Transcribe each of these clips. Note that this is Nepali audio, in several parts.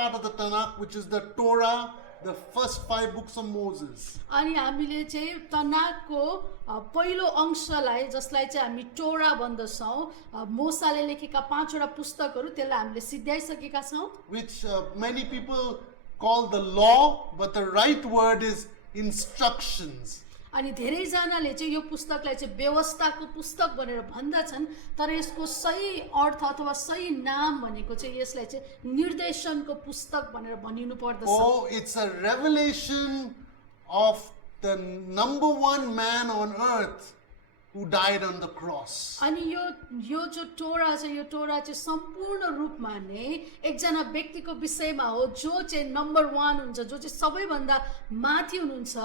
part of the Tanakh, which is the Torah, the first 5 books of Moses. अनि हामीले चाहिँ तनाकको पहिलो अंशलाई जसलाई चाहिँ हामी टोरा भन्दछौँ मोसाले लेखेका 5 वटा पुस्तकहरू त्यसलाई हामीले सिद्ध्याइसकेका छौँ Which many people call the law, but the right word is instructions. अनि धेरैजनाले चाहिँ यो पुस्तकलाई चाहिँ व्यवस्थाको पुस्तक भनेर भन्दछन् तर यसको सही अर्थ अथवा सही नाम भनेको चाहिँ यसलाई चाहिँ निर्देशनको पुस्तक भनेर भनिनु पर्दछ Oh, it's a revelation of the number 1 man on earth who died on the cross. अनि यो जो टोरा छ यो टोरा चाहिँ सम्पूर्ण रूपमा नै एकजना व्यक्तिको विषयमा हो जो चाहिँ नम्बर 1 हुन्छ जो चाहिँ सबैभन्दा माथि हुनुहुन्छ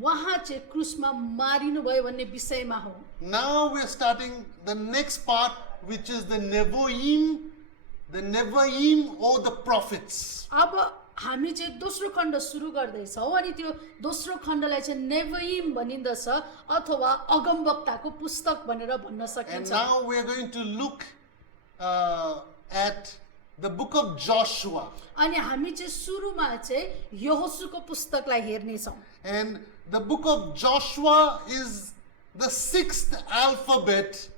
उहाँ चाहिँ क्रुसमा मारिनु भयो भन्ने विषयमा हो Now we're starting the next part, which is the Nevoim or the prophets. अब हामी चाहिँ दोस्रो खण्ड सुरु गर्दैछौँ अनि त्यो दोस्रो खण्डलाई चाहिँ नेभइम भनिन्दछ अथवा अगमवक्ताको पुस्तक भनेर भन्न And सकिन्छ now we're going to look at the book of Joshua. अनि हामी चाहिँ सुरुमा चाहिँ यहोशुको पुस्तकलाई हेर्नेछौँ And the book of Joshua is the 6th alphabet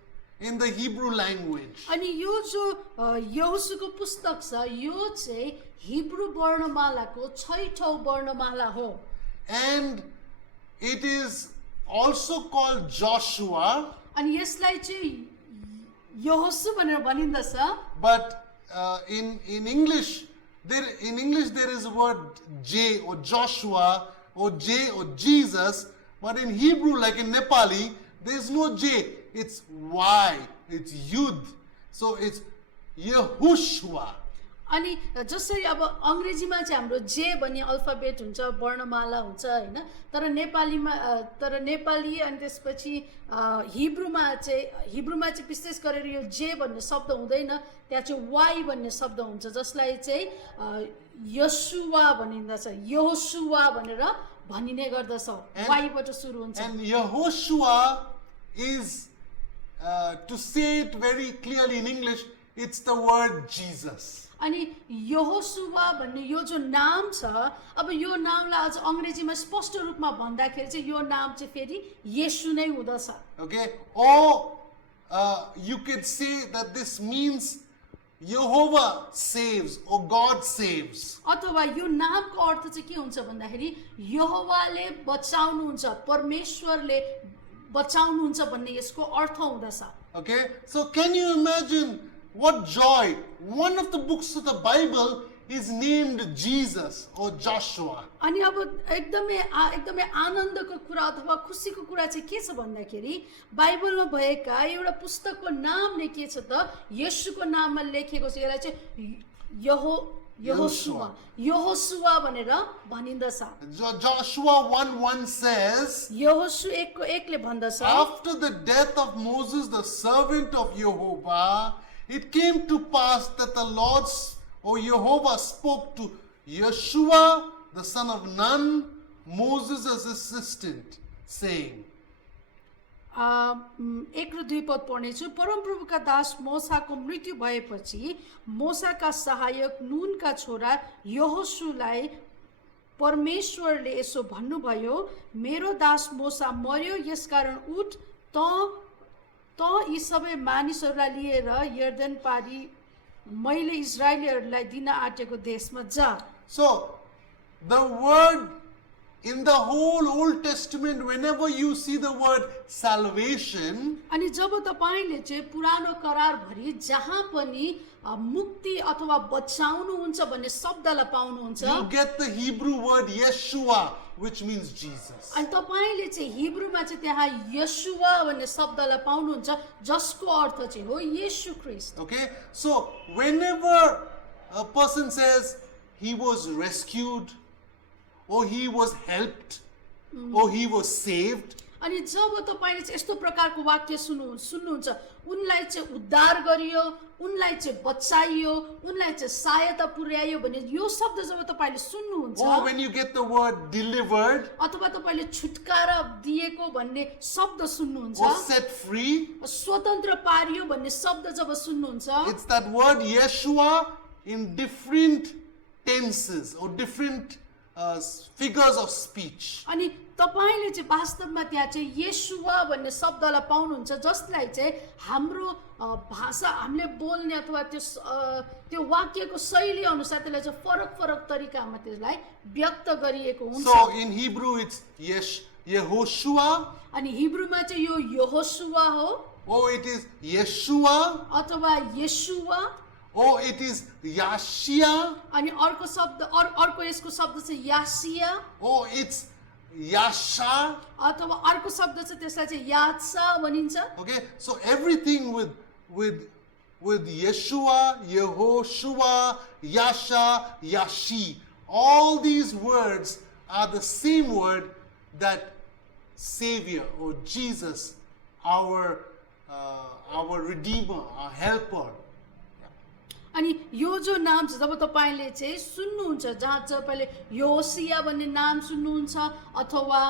in the Hebrew language. अनि यो जो यहोशुको पुस्तक छ यो चाहिँ हिब्रू वर्णमालाको 6औं वर्णमाला हो And it is also called Joshua, अनि यसलाई चाहिँ यहोशु भनेर भनिन्दछ but in English there is a word J or Joshua or J or Jesus, but in Hebrew, like in Nepali, there is no J, it's Y, it's Yud, so it's Yehoshua. अनि जसरी अब अंग्रेजीमा चाहिँ हाम्रो जे भन्ने अल्फाबेट हुन्छ वर्णमाला हुन्छ हैन तर नेपाली अनि त्यसपछि हिब्रूमा चाहिँ विशेष गरेर यो जे भन्ने शब्द हुँदैन त्यहाँ चाहिँ वाई भन्ने शब्द हुन्छ जसलाई चाहिँ यशुवा भनिन्दछ यहोशुवा भनेर भनिने गर्दछ वाईबाट सुरु हुन्छ And Yehoshua is to say it very clearly in English, it's the word Jesus. अनि यहोशुवा भन्ने यो जो नाम छ अब यो नामलाई अझ अंग्रेजीमा स्पष्ट रूपमा भन्दाखेरि चाहिँ यो नाम चाहिँ फेरि येशू नै हुँदछ Okay, or you could say that this means Jehovah saves or God saves. अथवा यो नामको अर्थ चाहिँ के हुन्छ भन्दाखेरि यहोवाले बचाउनुहुन्छ परमेश्वरले बचाउनुहुन्छ भन्ने यसको अर्थ हुँदछ Okay, so can you imagine what joy? One of the books of the Bible is named Jesus or Joshua. अनि अब एकदमै आनन्दको कुरा अथवा खुसीको कुरा चाहिँ के छ भन्दाखेरि बाइबलमा भएका एउटा पुस्तकको नाम नै के छ त येशूको नाममा लेखेको छ यसलाई चाहिँ यहोशुवा भनेर भनिन्दछ Joshua 1:1 says, यहोशु 1:1 ले भन्दछ after the death of Moses, the servant of Jehovah, it came to pass that the Lord or Jehovah spoke to Yeshua, the son of Nun, Moses' assistant, saying, 1 र 2 पद पढ्नेछु परमप्रभुका दास मोसाको मृत्यु भएपछि मोसाका सहायक नूनका छोरा यहोशुलाई परमेश्वरले यसो भन्नुभयो मेरो दास मोसा मर्यो यसकारण उठ त यी सबै मानिसहरूलाई लिएर यर्दन पारी मैले इजरायलीहरूलाई दिन आँटेको देशमा जा So, the word in the whole Old Testament, whenever you see the word salvation, अनि जब तपाईले चाहिँ पुरानो करार भरि जहाँ पनि मुक्ति अथवा बचाउनु हुन्छ भन्ने शब्दलाई पाउनुहुन्छ you get the Hebrew word Yeshua, which means Jesus. अनि तपाईले चाहिँ हिब्रूमा चाहिँ त्यहाँ यशुवा भन्ने शब्दलाई पाउनुहुन्छ जसको अर्थ चाहिँ हो येशू ख्रीष्ट Okay, so whenever a person says he was rescued, or he was helped, or he was saved, अनि जब तपाईले चाहिँ यस्तो प्रकारको वाक्य सुन्नुहुन्छ उनलाई चाहिँ उद्धार गरियो उनलाई चाहिँ बचाइयो उनलाई चाहिँ सहायता पुर्याइयो भने यो शब्द जब तपाईले सुन्नुहुन्छ or when you get the word delivered, अथवा तपाईले छुटकारा दिएको भन्ने शब्द सुन्नुहुन्छ or set free, स्वतन्त्र पारियो भन्ने शब्द जब सुन्नुहुन्छ it's that word Yeshua in different tenses or different figures of speech. अनि तपाईँले चाहिँ वास्तवमा त्यहाँ चाहिँ येशुवा भन्ने शब्दलाई पाउनुहुन्छ जसलाई चाहिँ हाम्रो भाषा हामीले बोल्ने अथवा त्यो वाक्यको शैली अनुसार त्यसलाई चाहिँ फरक फरक तरिकामा त्यसलाई व्यक्त गरिएको हुन्छ So in Hebrew it's Yehoshua, अनि हिब्रूमा चाहिँ यो यहोशुवा हो or it is Yeshua, अथवा येशुवा or it is Yashia, अनि अर्को यसको शब्द चाहिँ यासिया or it's Yasha. अथवा अर्को शब्द चाहिँ त्यसलाई चाहिँ यात्सा भनिन्छ Okay, so everything with Yeshua, Yehoshua, Yasha, Yashi, all these words are the same word that Savior or Jesus, our Redeemer, our Helper. अनि यो जो नाम छ जब तपाईँले चाहिँ सुन्नुहुन्छ जहाँ तपाईँले योसिया भन्ने नाम सुन्नुहुन्छ अथवा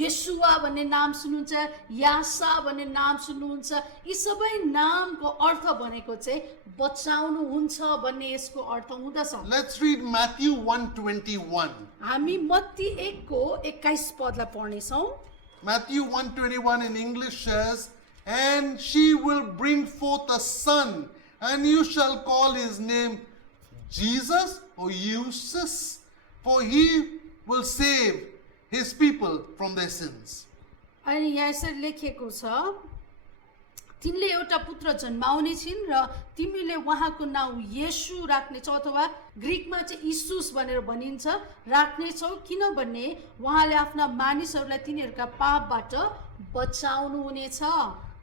येशुवा भन्ने नाम सुन्नुहुन्छ यासा भन्ने नाम सुन्नुहुन्छ यी सबै नामको अर्थ भनेको चाहिँ बचाउनुहुन्छ भन्ने यसको अर्थ हुँदछ Let's read Matthew 1:21. हामी मत्ती 1 को 21 पदलाई पढ्नेछौँ Matthew 1:21 in English says, "And she will bring forth a son, and you shall call his name Jesus or Eusus, for he will save his people from their sins." अनि यहाँ यसरी लेखिएको छ तिमीले एउटा पुत्र जन्माउने छिन् र तिमीले उहाँको नाउँ येशू राख्नेछौ अथवा ग्रीकमा चाहिँ इसुस भनेर भनिन्छ राख्नेछौ किनभने उहाँले आफ्ना मानिसहरूलाई तिनीहरूका पापबाट बचाउनु हुनेछ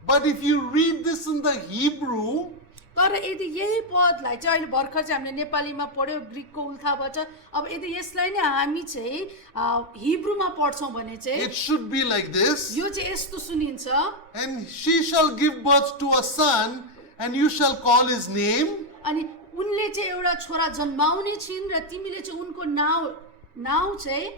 But if you read this in the Hebrew, तर यदि यही पदलाई चाहिँ अहिले भर्खर चाहिँ हामीले नेपालीमा पढ्यो ग्रिकको उल्थाबाट अब यदि यसलाई नै हामी चाहिँ हिब्रूमा पढ्छौँ भने चाहिँ it should be like this. यो चाहिँ यस्तो सुनिन्छ "And she shall give birth to a son, and you shall call his name." अनि उनले चाहिँ एउटा छोरा जन्माउने छिन् र तिमीले चाहिँ उनको नाउँ चाहिँ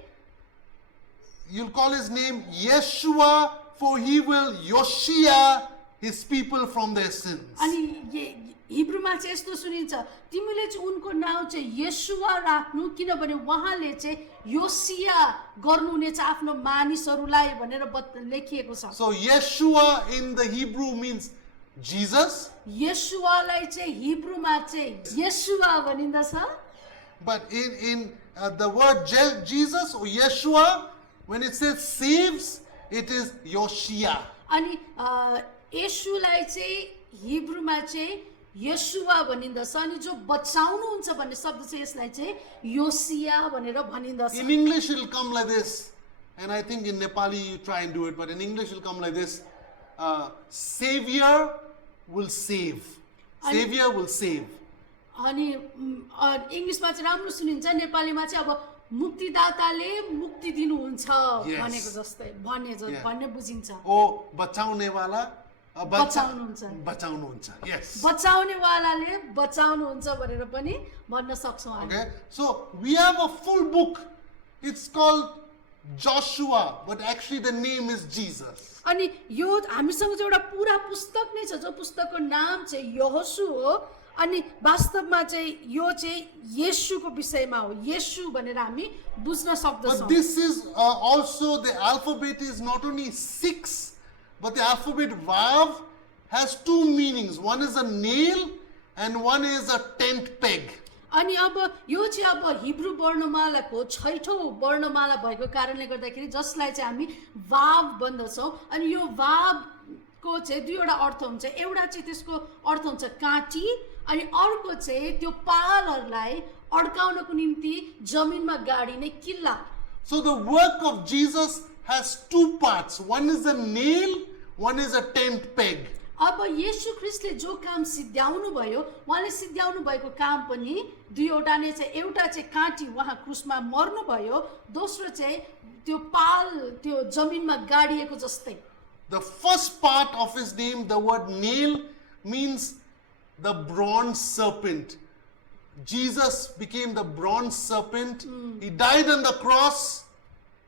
You'll call his name Yeshua, for he will Yoshia his people from their sins. अनि हिब्रूमा चाहिँ यस्तो सुनिन्छ तिमीले चाहिँ उनको नाउँ चाहिँ येशुवा राख्नु किनभने उहाँले चाहिँ योसिया गर्नुहुनेछ आफ्नो मानिसहरूलाई भनेर लेखिएको छ So Yeshua in the Hebrew means Jesus, येशुवालाई चाहिँ हिब्रूमा चाहिँ येशुवा भनिन्दछ but in the word Jesus or Yeshua, when it says saves, it is Yoshia. अनि येशुलाई चाहिँ हिब्रूमा चाहिँ येशुवा भनिन्दछ अनि जो बचाउनुहुन्छ भन्ने शब्द चाहिँ यसलाई चाहिँ योसिया भनेर भनिन्दछ In English it'll come like this, and I think in Nepali you try and do it, but in English it'll come like this: Savior will save. Savior will save. अनि इङ्ग्लिसमा चाहिँ राम्रो सुनिन्छ नेपालीमा चाहिँ अब मुक्तिदाताले मुक्ति दिनुहुन्छ Yes. भनेको जस्तै भन्ने बुझिन्छ Oh, बचाउने वाला बचाउनुहुन्छ बचाउनुहुन्छ. Yes. बचाउनेवालाले बचाउनुहुन्छ भनेर पनि भन्न सक्छौँ हामी Okay. So we have a full book. It's called Joshua, but actually the name is Jesus. अनि यो हामीसँग चाहिँ एउटा पुरा पुस्तक नै छ जो पुस्तकको नाम चाहिँ यहोशू हो अनि वास्तवमा चाहिँ यो चाहिँ येशूको विषयमा हो येशू भनेर हामी बुझ्न सक्दछौँ But this is also, the alphabet is not only 6, but the alphabet Vav has two meanings. One is a nail and one is a tent peg. अनि अब यो चाहिँ अब हिब्रू वर्णमालाको छैठौँ वर्णमाला भएको कारणले गर्दाखेरि जसलाई चाहिँ हामी वाव भन्दछौँ अनि यो वावको चाहिँ दुईवटा अर्थ हुन्छ एउटा चाहिँ त्यसको अर्थ हुन्छ काँटी अनि अर्को चाहिँ त्यो पालहरूलाई अड्काउनको निम्ति जमिनमा गाडिने किल्ला So the work of Jesus has two parts. One is a nail, one is a tent peg. अब येशू ख्रिस्टले जो काम सिद्ध्याउनु भयो उहाँले सिद्ध्याउनु भएको काम पनि दुईवटा नै छ एउटा चाहिँ काँटी उहाँ क्रुसमा मर्नु भयो दोस्रो चाहिँ त्यो पाल त्यो जमिनमा गाडिएको जस्तै The first part of his name, the word nail, means the bronze serpent. Jesus became the bronze serpent. He died on the cross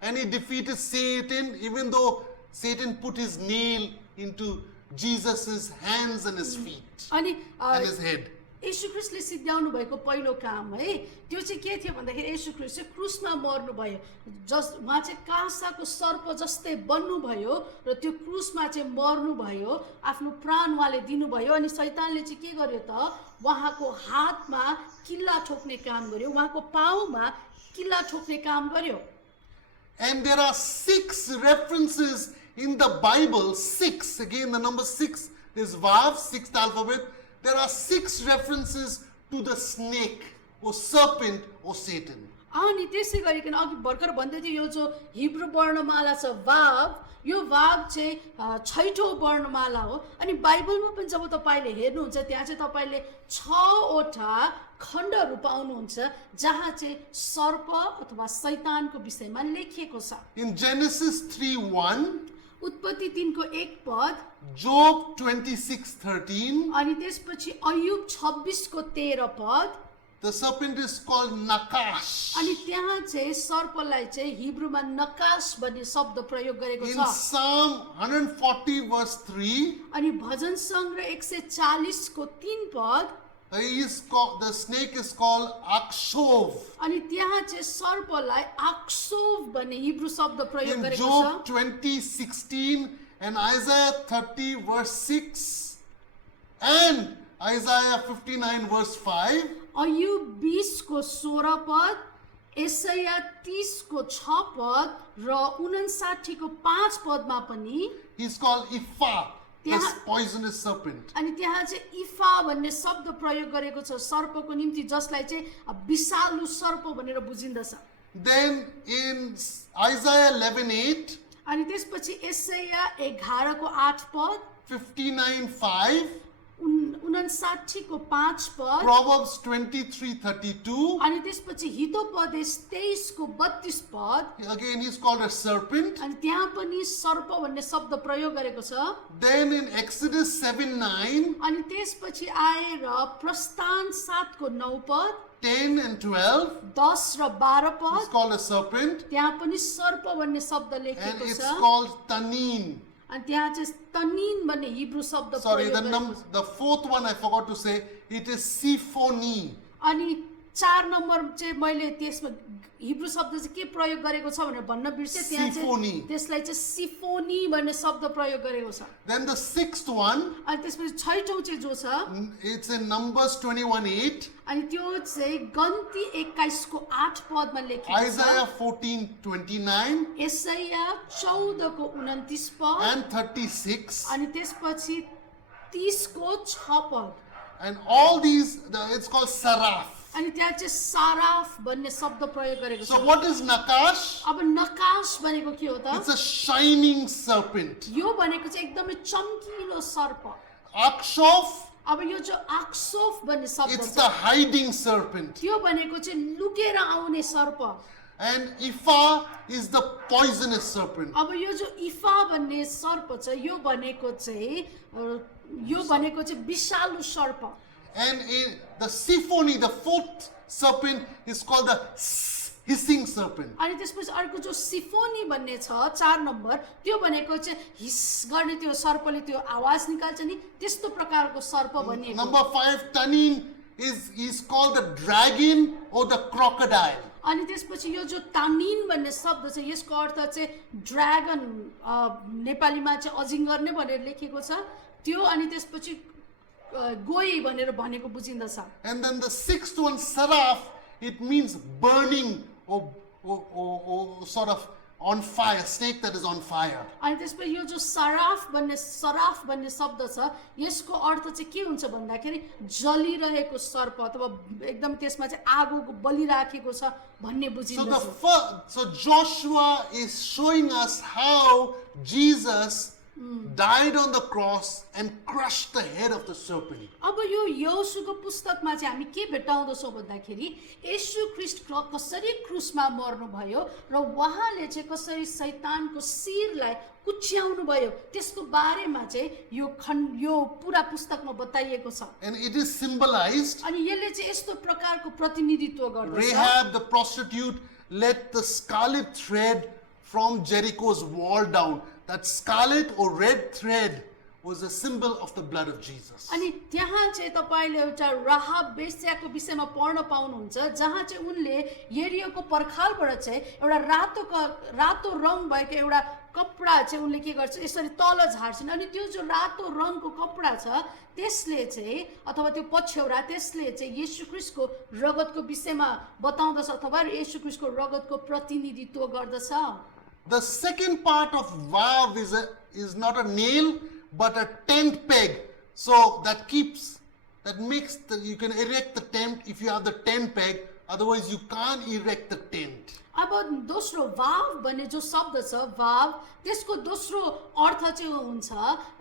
and he defeated Satan, even though Satan put his nail into Jesus' hands and his feet अनि and his head. येशू ख्रिस्टले सिद्ध्याउनु भएको पहिलो काम है त्यो चाहिँ के थियो भन्दाखेरि येशू ख्रिस्ट चाहिँ क्रुसमा मर्नुभयो उहाँ चाहिँ काँसाको सर्प जस्तै बन्नुभयो र त्यो क्रुसमा चाहिँ मर्नुभयो आफ्नो प्राण उहाँले दिनुभयो अनि शैतानले चाहिँ के गर्यो त उहाँको हातमा किल्ला ठोक्ने काम गर्यो उहाँको पाउमा किल्ला ठोक्ने काम गर्यो And there are 6 references in the Bible, 6, again the number 6 is Vav, 6th alphabet. There are 6 references to the snake or serpent or Satan. अनि त्यसै गरिकन अघि भर्खर भन्दै थियो यो जो हिब्रू वर्णमाला छ वाव यो वाव चाहिँ छैठौँ वर्णमाला हो अनि बाइबलमा पनि जब तपाईले हेर्नुहुन्छ त्यहाँ चाहिँ तपाईले 6 वटा खण्डहरू पाउनुहुन्छ जहाँ चाहिँ सर्प अथवा शैतानको विषयमा लेखिएको छ In Genesis 3:1, उत्पत्ति 3 को 1 पद Job 26:13, अनि त्यसपछि अय्युब 26 को 13 पद the serpent is called Nakash. अनि त्यहाँ चाहिँ सर्पलाई चाहिँ हिब्रूमा नकाश भन्ने शब्द प्रयोग गरेको In छ Psalm 140 verse 3, अनि भजन सङ्ग्रह 140 को 3 पद the snake is called Akshov. अनि त्यहाँ चाहिँ सर्पलाई आक्सोभ भन्ने हिब्रू शब्द प्रयोग In गरेको Job छ 20:16 and Isaiah 30 verse 6 and Isaiah 59 verse 5, Ayyub 20 को 16 पद एसाया 30 को 6 पद र 59 को 5 पदमा पनि he's called Ifa, the त्यहाँ- poisonous serpent. अनि त्यहाँ चाहिँ इफा भन्ने शब्द प्रयोग गरेको छ सर्पको निम्ति जसलाई चाहिँ विषालु सर्प भनेर बुझिन्दछ Then in Isaiah 11:8, अनि त्यसपछि एसाया 11 को 8 पद 59:5, 59 को 5 पद Proverbs 23:32. अनि त्यसपछि हितोपदेश 23 को 32 पद Again, he's called a serpent. अनि त्यहाँ पनि सर्प भन्ने शब्द प्रयोग गरेको छ Then in Exodus 7:9, अनि त्यसपछि आएर प्रस्थान 7 को 9 पद 10 and 12, 10 र 12 he's पद called a serpent. त्यहाँ पनि सर्प भन्ने शब्द And लेखेको it's छ called Tanin. अनि त्यहाँ चाहिँ तनिन भन्ने हिब्रू शब्द Sorry, प्रयोग गरेको छ। the 4th one I forgot to say. It is Siphoni. अनि 4 नम्बर चाहिँ मैले त्यसमा हिब्रू शब्द चाहिँ के प्रयोग गरेको छ भनेर भन्न बिर्से त्यहाँ सिफोनी। चाहिँ त्यसलाई चाहिँ सिफोनी भन्ने शब्द प्रयोग गरेको छ Then the 6th one, अनि त्यसपछि छैठौँ चाहिँ जो छ it's in Numbers 21:8, अनि त्यो चाहिँ गन्ती 21 को 8 पदमा लेखिएको Isaiah छ 14:29 एसाया 14 को 29 पद and 36. अनि त्यसपछि 30 को 6 पद And all these, it's called Saraf. अनि त्यहाँ चाहिँ साराफ भन्ने शब्द प्रयोग गरेको So छ what is Nakash? अब नकाश भनेको के हो त It's a shining serpent. यो भनेको चाहिँ एकदमै चम्किलो सर्प Akshov, अब यो जो आक्सोफ भन्ने शब्द it's छ the hiding serpent. त्यो भनेको चाहिँ लुकेर आउने सर्प And Ifa is the poisonous serpent. अब यो जो इफा भन्ने सर्प छ यो भनेको चाहिँ विषालु सर्प And in the Siphoni, the 4th serpent, is called the hissing serpent. अनि त्यसपछि अर्को जो सिफोनी भन्ने छ 4 नम्बर त्यो भनेको चाहिँ हिस गर्ने त्यो सर्पले त्यो आवाज निकाल्छ नि त्यस्तो प्रकारको सर्प भनिएको Number 5, Tanin is called the dragon or the crocodile. अनि त्यसपछि यो जो तानिन भन्ने शब्द छ यसको अर्थ चाहिँ ड्रागन नेपालीमा चाहिँ अजिङ्गर नै भनेर लेखिएको छ त्यो अनि त्यसपछि गोई भनेर भनेको बुझिन्दछ And then the 6th one, Saraf, it means burning or sort of on fire, snake that is on fire. अनि त्यसपछि यो जो सराफ भन्ने शब्द छ यसको अर्थ चाहिँ के हुन्छ भन्दाखेरि जलिरहेको सर्प अथवा एकदम त्यसमा चाहिँ आगोको बलि राखेको छ भन्ने बुझिन्छ So Joshua is showing us how Jesus died on the cross and crushed the head of the serpent. अब यो यहोशूको पुस्तकमा चाहिँ हामी के भेट्टाउँदछौँ भन्दाखेरि येशू ख्रीष्ट कसरी क्रुसमा मर्नुभयो र उहाँले चाहिँ कसरी शैतानको शिरलाई कुच्याउनु भयो त्यसको बारेमा चाहिँ यो पुरा पुस्तकमा बताइएको छ And it is symbolized. अनि यसले चाहिँ यस्तो प्रकारको प्रतिनिधित्व गर्दछ Rahab the prostitute let the scarlet thread from Jericho's wall down. That scarlet or red thread was a symbol of the blood of Jesus. अनि त्यहाँ चाहिँ तपाईँले एउटा राहाब वेश्याको विषयमा पढ्न पाउनुहुन्छ जहाँ चाहिँ उनले यरियोको पर्खालबाट चाहिँ एउटा रातो रङ भएको एउटा कपडा चाहिँ उनले के गर्छ यसरी तल झार्छन् अनि त्यो जो रातो रङको कपडा छ त्यसले चाहिँ अथवा त्यो पछ्यौरा त्यसले चाहिँ येशू ख्रीष्टको रगतको विषयमा बताउँदछ अथवा येशू ख्रीष्टको रगतको प्रतिनिधित्व गर्दछ. The second part of vav is not a nail but a tent peg. So that makes you can erect the tent if you have the tent peg, otherwise you can't erect the tent. अब दोस्रो वाव भन्ने जो शब्द छ वाव त्यसको दोस्रो अर्थ चाहिँ हुन्छ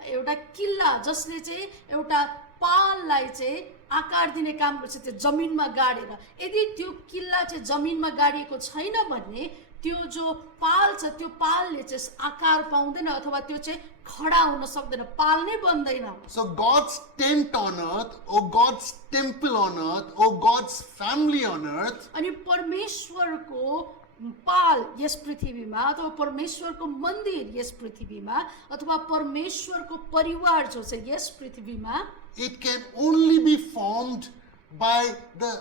एउटा किल्ला जसले चाहिँ एउटा पाललाई चाहिँ आकार दिने काम गर्छ त्यो जमिनमा गाडेर. यदि त्यो किल्ला चाहिँ जमिनमा गाडिएको छैन भने त्यो जो पाल छ त्यो पालले चाहिँ आकार पाउँदैन अथवा त्यो चाहिँ खडा हुन सक्दैन पाल नै बन्दैन. So God's tent on earth, or God's temple on earth, or God's family on earth अनि परमेश्वरको पाल यस पृथ्वीमा अथवा परमेश्वरको मन्दिर यस पृथ्वीमा अथवा परमेश्वरको परिवार जो छ यस पृथ्वीमा it can only be formed by the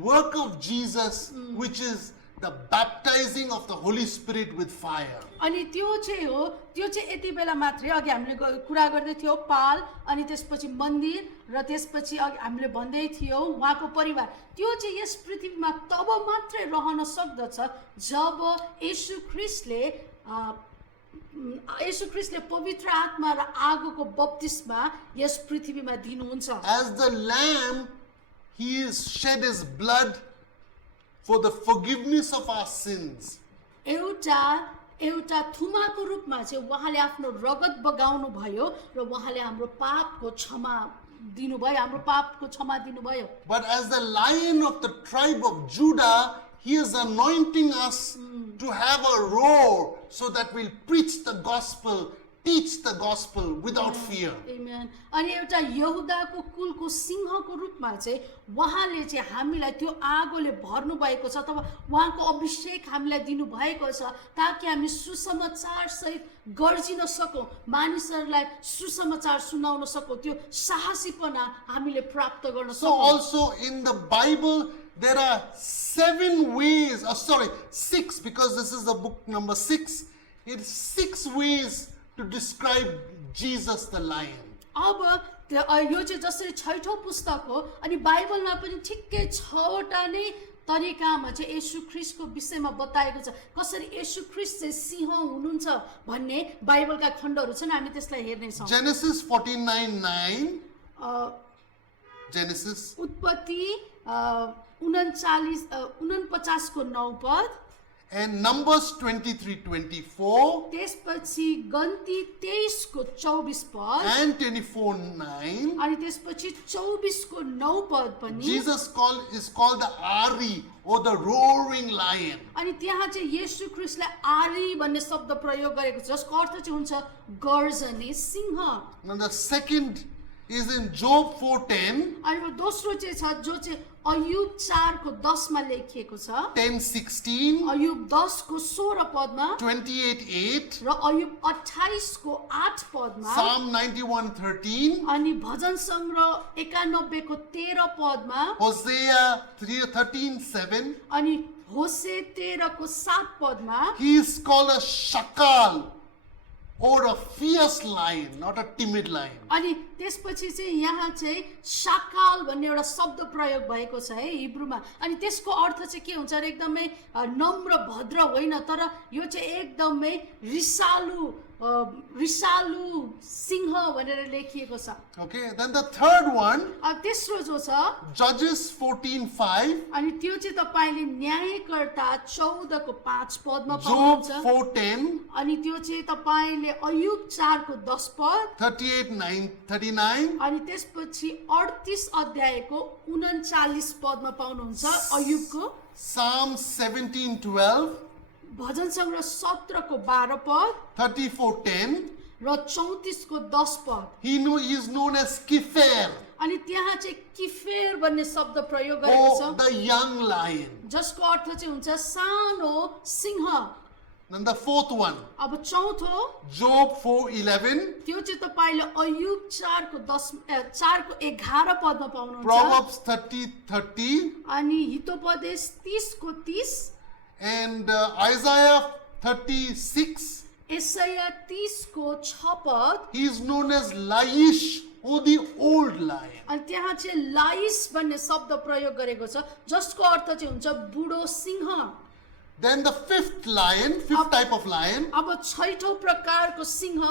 work of Jesus, which is the baptizing of the Holy Spirit with fire. अनि त्यो चाहिँ यति बेला मात्रै अघि हामीले कुरा गर्दै थियौ पाल अनि त्यसपछि मन्दिर र त्यसपछि अघि हामीले भन्दै थियौ उहाँको परिवार त्यो चाहिँ यस पृथ्वीमा तब मात्रै रहन सक्दछ जब येशू ख्रीष्टले पवित्र आत्मा र आगोको बप्तिस्मा यस पृथ्वीमा दिनुहुन्छ. As the lamb, he is shed his blood for the forgiveness of our sins. एउटा थुमाको रूपमा चाहिँ उहाँले आफ्नो रगत बगाउनु भयो र उहाँले हाम्रो पापको क्षमा दिनुभयो. But as the Lion of the tribe of Judah, he is anointing us to have a roar so that we'll preach the gospel, teach the gospel without fear. Amen. अनि एउटा यहुदाको कुलको सिंहको रूपमा चाहिँ उहाँले चाहिँ हामीलाई त्यो आगोले भर्नु भएको छ अथवा उहाँको अभिषेक हामीलाई दिनु भएको छ ताकि हामी सुसमाचार सहित गर्जिन सकौं मानिसहरूलाई सुसमाचार सुनाउन सकौं त्यो साहसीपना हामीले प्राप्त गर्न So सकौं. also in the Bible there are 6, because this is the book number 6. It's 6 ways to describe Jesus the Lion. अब यो चाहिँ जसरी छैठौं पुस्तक हो अनि बाइबलमा पनि ठिक्कै 6वटा नै तरिकामा चाहिँ येशू ख्रीष्टको विषयमा बताएको छ कसरी येशू ख्रीष्ट चाहिँ सिंह हुनुहुन्छ भन्ने बाइबलका खण्डहरू छन् हामी त्यसलाई हेर्ने छौं. Genesis 49:9. Genesis. उत्पत्ति 49 को 9 पद And Numbers 23:24. त्यसपछि गन्ती 23 को 24 पद And 24:9. अनि त्यसपछि 24 को 9 पद पनि Jesus is called the Ari, or the roaring lion. अनि त्यहाँ चाहिँ येशू ख्रीष्टलाई आरी भन्ने शब्द प्रयोग गरेको छ जसको अर्थ चाहिँ हुन्छ गर्जने Singh. Now the second is in Job 4:10. अनि दोस्रो चाहिँ छ जो चाहिँ अयुब 4 को 10 मा लेखिएको छ 10:16. अयुब 10 को 16 पदमा 28:8. र अयुब 28 को 8 पदमा Psalm 91:13. अनि भजन संग्रह 91 को 13 पदमा Hosea 13:7. अनि होसे 13 को 7 पदमा He is called a shakal, or a fierce lion, not a timid lion. अनि त्यसपछि चाहिँ यहाँ चाहिँ शाकाल भन्ने एउटा शब्द प्रयोग भएको छ है हिब्रूमा अनि त्यसको अर्थ चाहिँ के हुन्छ र एकदमै नम्र भद्र होइन तर यो चाहिँ एकदमै रिसालु सिंह भनेर लेखिएको छ. Okay, then the third one, तेस्रो जो छ Judges 14:5. अनि त्यो चाहिँ तपाईले न्यायकर्ता 14 को 5 पदमा Job पाउनुहुन्छ 4:10. अनि त्यो चाहिँ तपाईले अयुब 4 को 10 पद 38:39. अनि त्यसपछि 38 अध्यायको 39 पदमा पाउनुहुन्छ अयुबको. Psalm 17:12. भजन संग्रह 17 को 12 पद 34:10. र 34 को 10 पद He is known as Kipher, अनि त्यहाँ चाहिँ किफेर भन्ने शब्द प्रयोग गरेको or छ the young lion. जसको अर्थ चाहिँ हुन्छ सानो Singh. And the fourth one, अब चौथो Job 4:11, त्यो चाहिँ तपाईँले अयुब 4:11 पदमा पाउनुहुन्छ Proverbs 30:30, अनि हितोपदेश 30:30 and Isaiah 36. एसाया 30:6 पद He is known as Laish, or the old lion. अनि त्यहाँ चाहिँ लाइस भन्ने शब्द प्रयोग गरेको छ जसको अर्थ चाहिँ हुन्छ बुढो Singh Then the fifth lion, fifth type of lion, अब छैठौं प्रकारको सिंह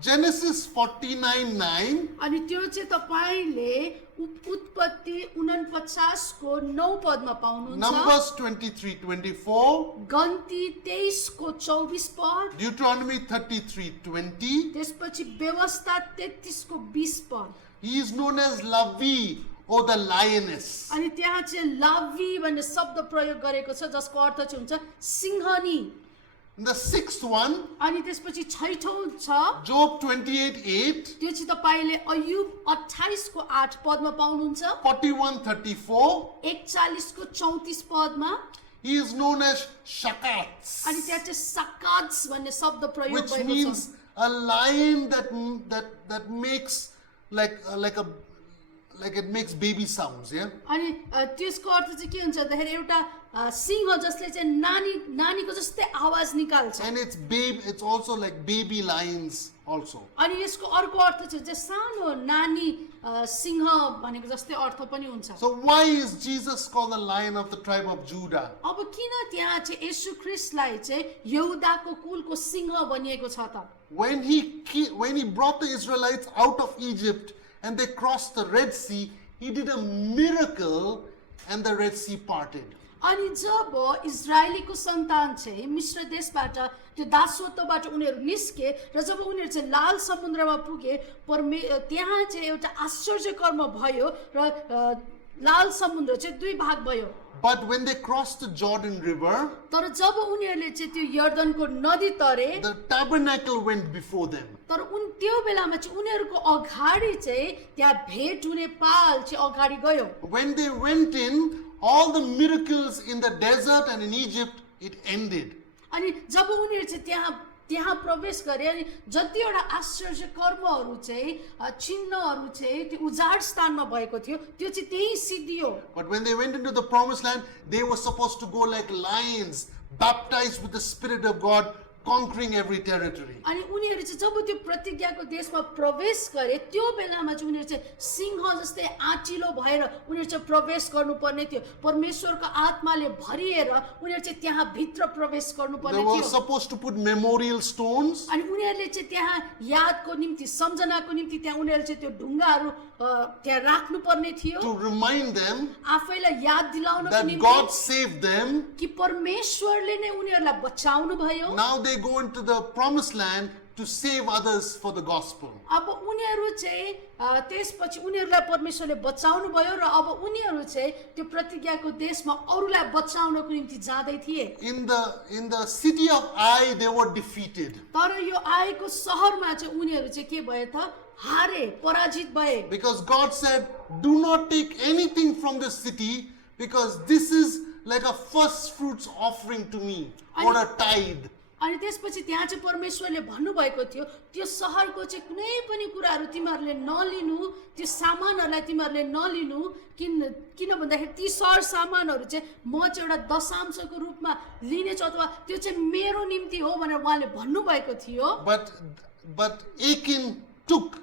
Genesis 49:9. अनि त्यो चाहिँ तपाईले उत्पत्ति 49:9 पदमा पाउनुहुन्छ Numbers 23:24, गन्ती 23:24 पद Deuteronomy 33:20. त्यसपछि व्यवस्था 33:20 पद He is known as Lavi, or the lioness. अनि त्यहाँ चाहिँ लावी भन्ने शब्द प्रयोग गरेको छ जसको अर्थ चाहिँ हुन्छ सिंहनी And the sixth one, अनि त्यसपछि छैठौं छ Job 28:8, त्यो चाहिँ तपाईले अयुब 28:8 पदमा पाउनुहुन्छ 41:34. 41:34 पदमा He is known as Shakats, अनि त्यहाँ चाहिँ सकात्स भन्ने शब्द प्रयोग which भएको छ means a lion that makes like it makes baby sounds. Yeah. अनि त्यसको अर्थ चाहिँ के हुन्छ भन्दाखेरि एउटा सिंह जसले चाहिँ नानीको जस्तै आवाज निकाल्छ And it's also like baby lions also. अनि यसको अर्को अर्थ चाहिँ सानो नानी सिंह भनेको जस्तै अर्थ पनि हुन्छ So why is Jesus called the Lion of the tribe of Judah? अब किन त्यहाँ चाहिँ येशू ख्रीष्टलाई चाहिँ यहुदाको कुलको सिंह भनिएको छ त When he brought the Israelites out of Egypt and they crossed the Red Sea, he did a miracle and the Red Sea parted. अनि जब इजरायलीको सन्तान चाहिँ मिश्र देशबाट त्यो दासत्वबाट उनीहरू निस्के र जब उनीहरू चाहिँ लाल समुद्रमा पुगे त्यहाँ चाहिँ एउटा आश्चर्य कर्म भयो र लाल समुद्र चाहिँ दुई भाग भयो But when they crossed the Jordan River, तर जब उनीहरूले चाहिँ त्यो यर्दनको नदी तरे the tabernacle went before them. तर त्यो बेलामा चाहिँ उनीहरूको अगाडि चाहिँ त्यहाँ भेट हुने पाल चाहिँ अगाडि गयो When they went in, all the miracles in the desert and in Egypt, it ended. अनि जब उनीहरू चाहिँ त्यहाँ प्रवेश गरे अनि जतिवटा आश्चर्य कर्महरू चाहिँ चिन्हहरू चाहिँ त्यो उजाड स्थानमा भएको थियो त्यो चाहिँ त्यही सिद्धियो But when they went into the promised land, they were supposed to go like lions, baptized with the Spirit of God, conquering every territory. अनि उनीहरू चाहिँ जब त्यो प्रतिज्ञाको देशमा प्रवेश गरे त्यो बेलामा चाहिँ उनीहरू चाहिँ सिंह जस्तै आँटिलो भएर उनीहरू चाहिँ प्रवेश गर्नुपर्ने थियो परमेश्वरको आत्माले भरिएर उनीहरू चाहिँ त्यहाँ भित्र प्रवेश They गर्नुपर्ने were थियो supposed to put memorial stones. अनि उनीहरूले चाहिँ त्यहाँ यादको निम्ति सम्झनाको निम्ति त्यहाँ उनीहरूले चाहिँ त्यो ढुङ्गाहरू त्यहाँ राख्नुपर्ने थियो To remind them आफैलाई याद दिलाउनको that God निम्ति saved them. कि परमेश्वरले नै उनीहरूलाई बचाउनु भयो Now they go into the promised land to save others for the gospel. अब उनीहरू चाहिँ त्यसपछि उनीहरूलाई परमेश्वरले बचाउनु भयो र अब उनीहरू चाहिँ त्यो प्रतिज्ञाको देशमा अरूलाई बचाउनको निम्ति जाँदै थिए In the city of Ai, they were defeated तर यो आएको सहरमा चाहिँ उनीहरू चाहिँ के भए त हारे पराजित भए because God said, "Do not take anything from the city, because this is like a first fruits offering to me, or a tithe." अनि त्यसपछि त्यहाँ चाहिँ परमेश्वरले भन्नुभएको थियो त्यो सहरको चाहिँ कुनै पनि कुराहरू तिमीहरूले नलिनु त्यो सामानहरूलाई तिमीहरूले नलिनु किन भन्दाखेरि ती सर सामानहरू चाहिँ म चाहिँ एउटा दशांशको रूपमा लिनेछु अथवा त्यो चाहिँ मेरो निम्ति हो भनेर उहाँले भन्नुभएको थियो But Achan took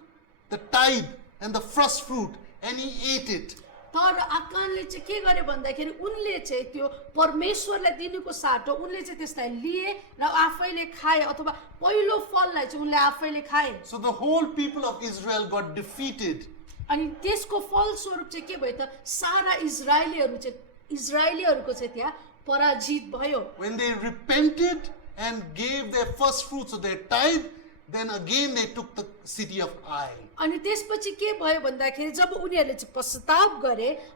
the tithe and the first fruit and he ate it. तर आकानले चाहिँ के गरे भन्दाखेरि उनले चाहिँ त्यो परमेश्वरलाई दिनुको साटो उनले चाहिँ त्यसलाई लिए र आफैले खाए अथवा पहिलो फललाई चाहिँ उनले आफैले खाए So the whole people of Israel got defeated. अनि त्यसको फलस्वरूप चाहिँ के भयो त सारा इजरायलीहरूको चाहिँ त्यहाँ पराजित भयो When they repented and gave their first fruits of their tithe, then again they took the city of Ai. अनि त्यसपछि के भयो भन्दाखेरि जब उनीहरूले चाहिँ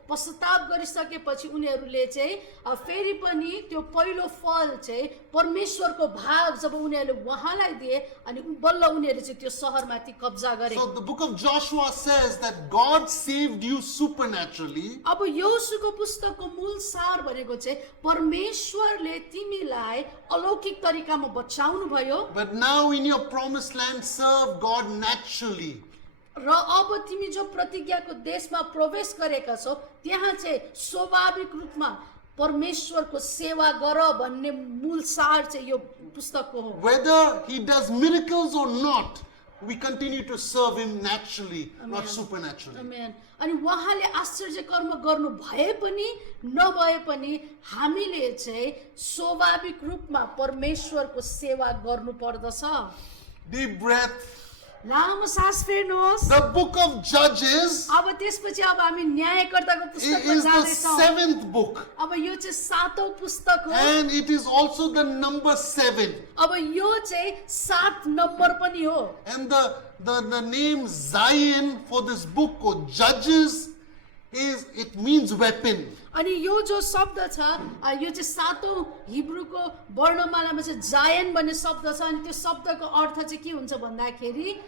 पश्चाताप गरिसकेपछि उनीहरूले चाहिँ फेरि पनि त्यो पहिलो फल चाहिँ परमेश्वरको भाग जब उनीहरूले उहाँलाई दिए अनि बल्ल उनीहरूले चाहिँ त्यो सहरमाथि कब्जा गरे। So the book of Joshua says that God saved you supernaturally. अब यहोशूको पुस्तकको मूल सार भनेको चाहिँ परमेश्वरले तिमीलाई अलौकिक तरिकामा बचाउनु भयो But now in your promised land, serve God naturally. र अब तिमी जो प्रतिज्ञाको देशमा प्रवेश गरेका छौ त्यहाँ चाहिँ स्वाभाविक रूपमा परमेश्वरको सेवा गर भन्ने मूल सार चाहिँ यो पुस्तकको हो। Whether he does miracles or not, we continue to serve him naturally, not supernaturally. आमेन। अनि उहाँले आश्चर्य कर्म गर्नु भए पनि नभए पनि हामीले चाहिँ स्वाभाविक रूपमा परमेश्वरको सेवा गर्नु पर्दछ। Deep breath. लामो सास फेर्नुहोस्। The book of Judges अब त्यसपछि अब हामी न्यायकर्ताको पुस्तकमा is the जाँदैछौँ। 7th book. अब यो चाहिँ 7औं पुस्तक हो। And it is also the number 7. अब यो चाहिँ 7 नम्बर पनि हो। And the name Zion for this book or Judges it means weapon. अनि यो जो शब्द छ यो चाहिँ 7औं हिब्रूको वर्णमालामा चाहिँ जायन भन्ने शब्द छ अनि त्यो शब्दको अर्थ चाहिँ के हुन्छ भन्दाखेरि